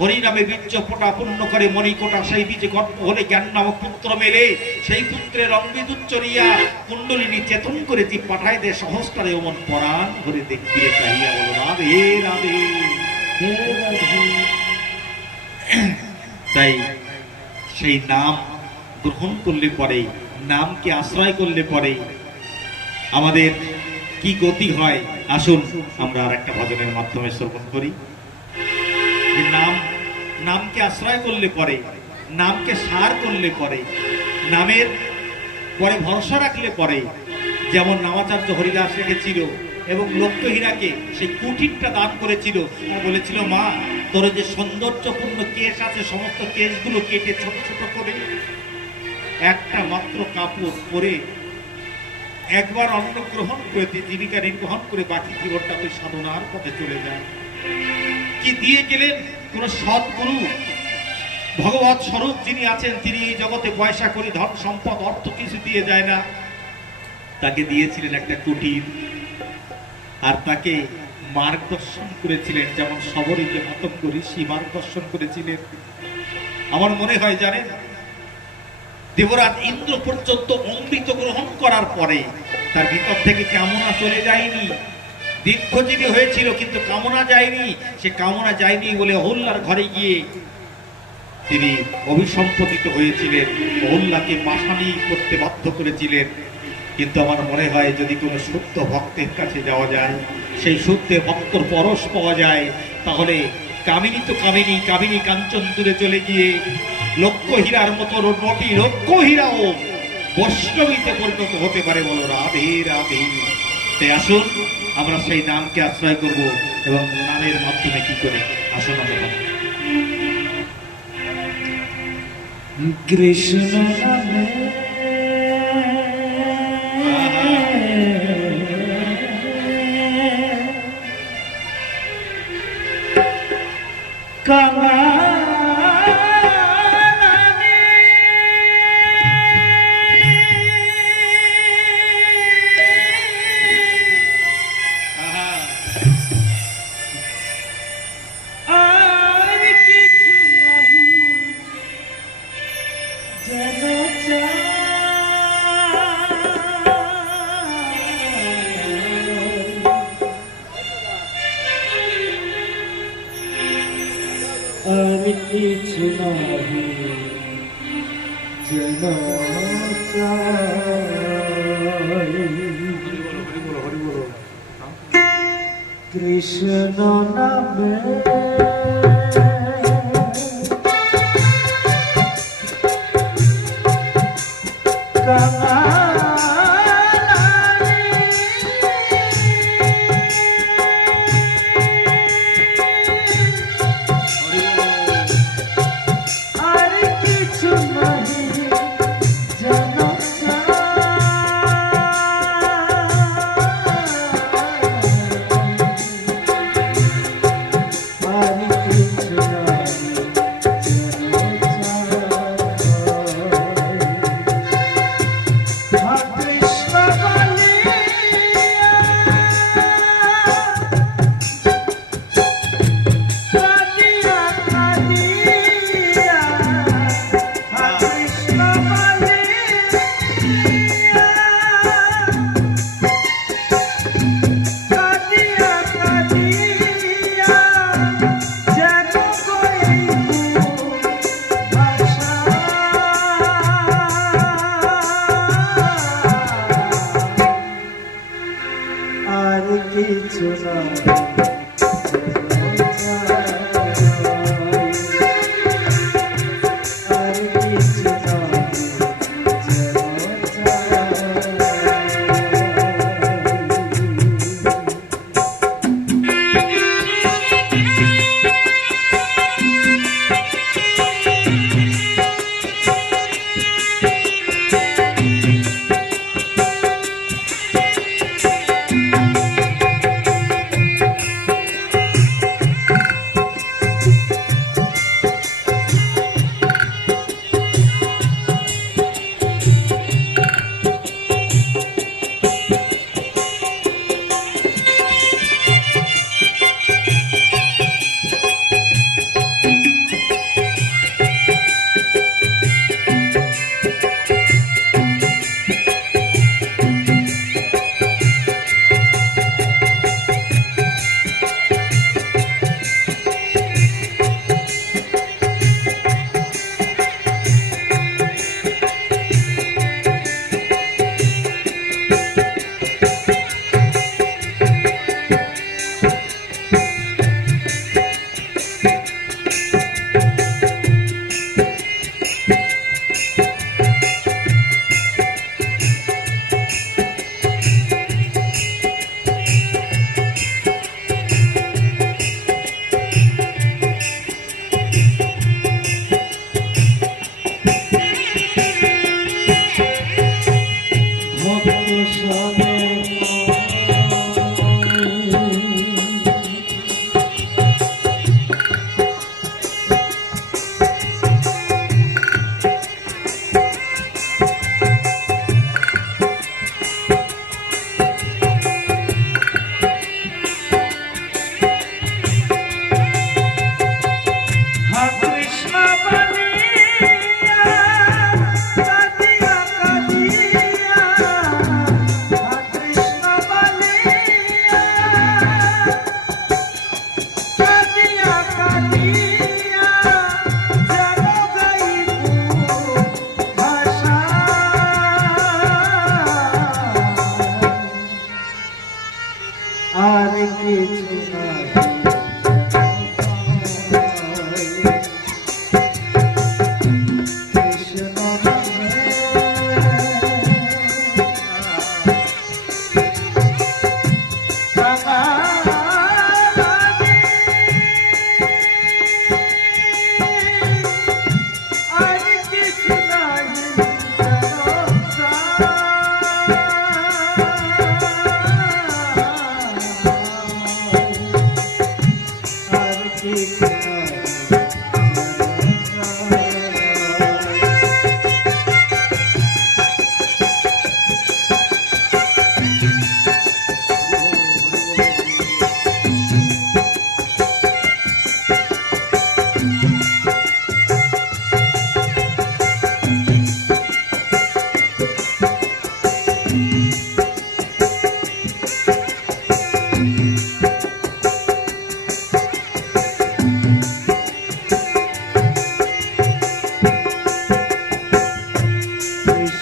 হরি নামে বীর্য ফোটা পূর্ণ করে মণিকোটা, সেই বীজে গর্ভ হলে জ্ঞান নামক পুত্র মেলে। সেই পুত্রের অঙ্গিদুত চরিয়া কুণ্ডলিনী চেতন করে জীব পাঠায় দে সহস্রারে অমন পরাণ ভরে দেখতে চাইয়া বলো রাধে রাধে। হে রাধে। তাই সেই নাম গ্রহণ করলে পরে, নামকে আশ্রয় করলে পরে আমাদের কি গতি হয়, আসুন আমরা আর একটা ভজনের মাধ্যমে শ্রবণ করি। যে নামকে আশ্রয় করলে পরে, নামকে সার করলে পরে, নামের পরে ভরসা রাখলে পরে, যেমন নামাচার্য হরিদাস রেখেছিল এবং লক্ষ্যহীরাকে সেই কুঠিরটা দান করেছিল। আর বলেছিল, মা তোর যে সৌন্দর্যপূর্ণ কেশ আছে সমস্ত কেশগুলো কেটে ছোট ছোট করে একটা মাত্র কাপড় পরে একবার অন্ন গ্রহণ করে জীবিকা নির্বাহন করে বাকি জীবনটা তুই সাধনার পথে চলে যায়। কি দিয়ে গেলেন? কোন সৎগুরু ভগবত স্বরূপ যিনি আছেন, তিনি এই জগতে পয়সা করে ধন সম্পদ অর্থ কিছু দিয়ে যায় না, তাকে দিয়েছিলেন একটা কুটির, আর তাকে মার্গদর্শন করেছিলেন, যেমন সবরীকে মাতঙ্গ ঋষি মার্গদর্শন করেছিলেন। আমার মনে হয় জানেন, দেবরাজ ইন্দ্র পর্যন্ত অমৃত গ্রহণ করার পরে তার ভিতর থেকে কামনা চলে যায়নি। দীর্ঘজীবী হয়েছিল কিন্তু কামনা যায়নি। সে কামনা যায়নি বলে অহল্যার ঘরে গিয়ে তিনি অভিসম্পদিত হয়েছিলেন, অহল্যাকে পাষাণী করতে বাধ্য করেছিলেন। কিন্তু আমার মনে হয় যদি কোনো শুদ্ধ ভক্তের কাছে যাওয়া যায়, সেই শুদ্ধ ভক্তর পরশ পাওয়া যায়, তাহলে কামিনী তো কামিনী, কামিনী কাঞ্চন দূরে চলে গিয়ে লক্ষ্যহীরার মতো নটি লক্ষ্যহীরাও বৈষ্ণবীতে পরিণত হতে পারে। বলো রাধে রাধে। তাই আসুন আমরা সেই নামকে আশ্রয় করব এবং নামের মাধ্যমে কি করে, আসুন আমরা কৃষ্ণ নামে কাঙাল আমি আর কিছু নাহি যেন আর কিছু নাহি যেন কৃষ্ণ নামে আর কিছু নাহি যেন আর কিছু নাহি যেন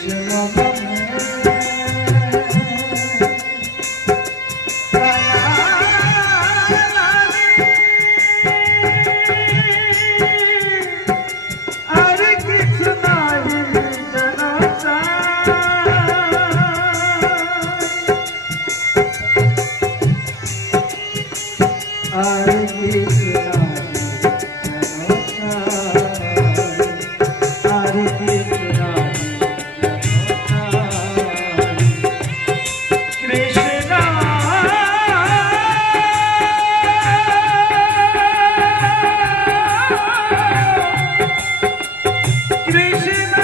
কৃষ্ণ নামে আর কিছু নাহি জানা আর কিছু নাহি জানা আর কিছু নাহি কৃষ্ণ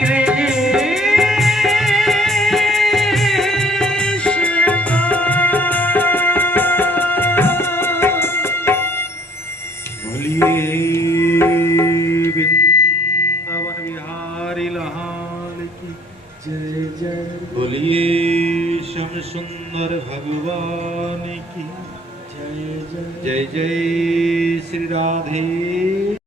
কৃষ্ণ बोलिए वृंदावन बिहारी लाल की, जय जय बोलिए श्याम सुंदर भगवान की, जय जय जय जय श्री राधे।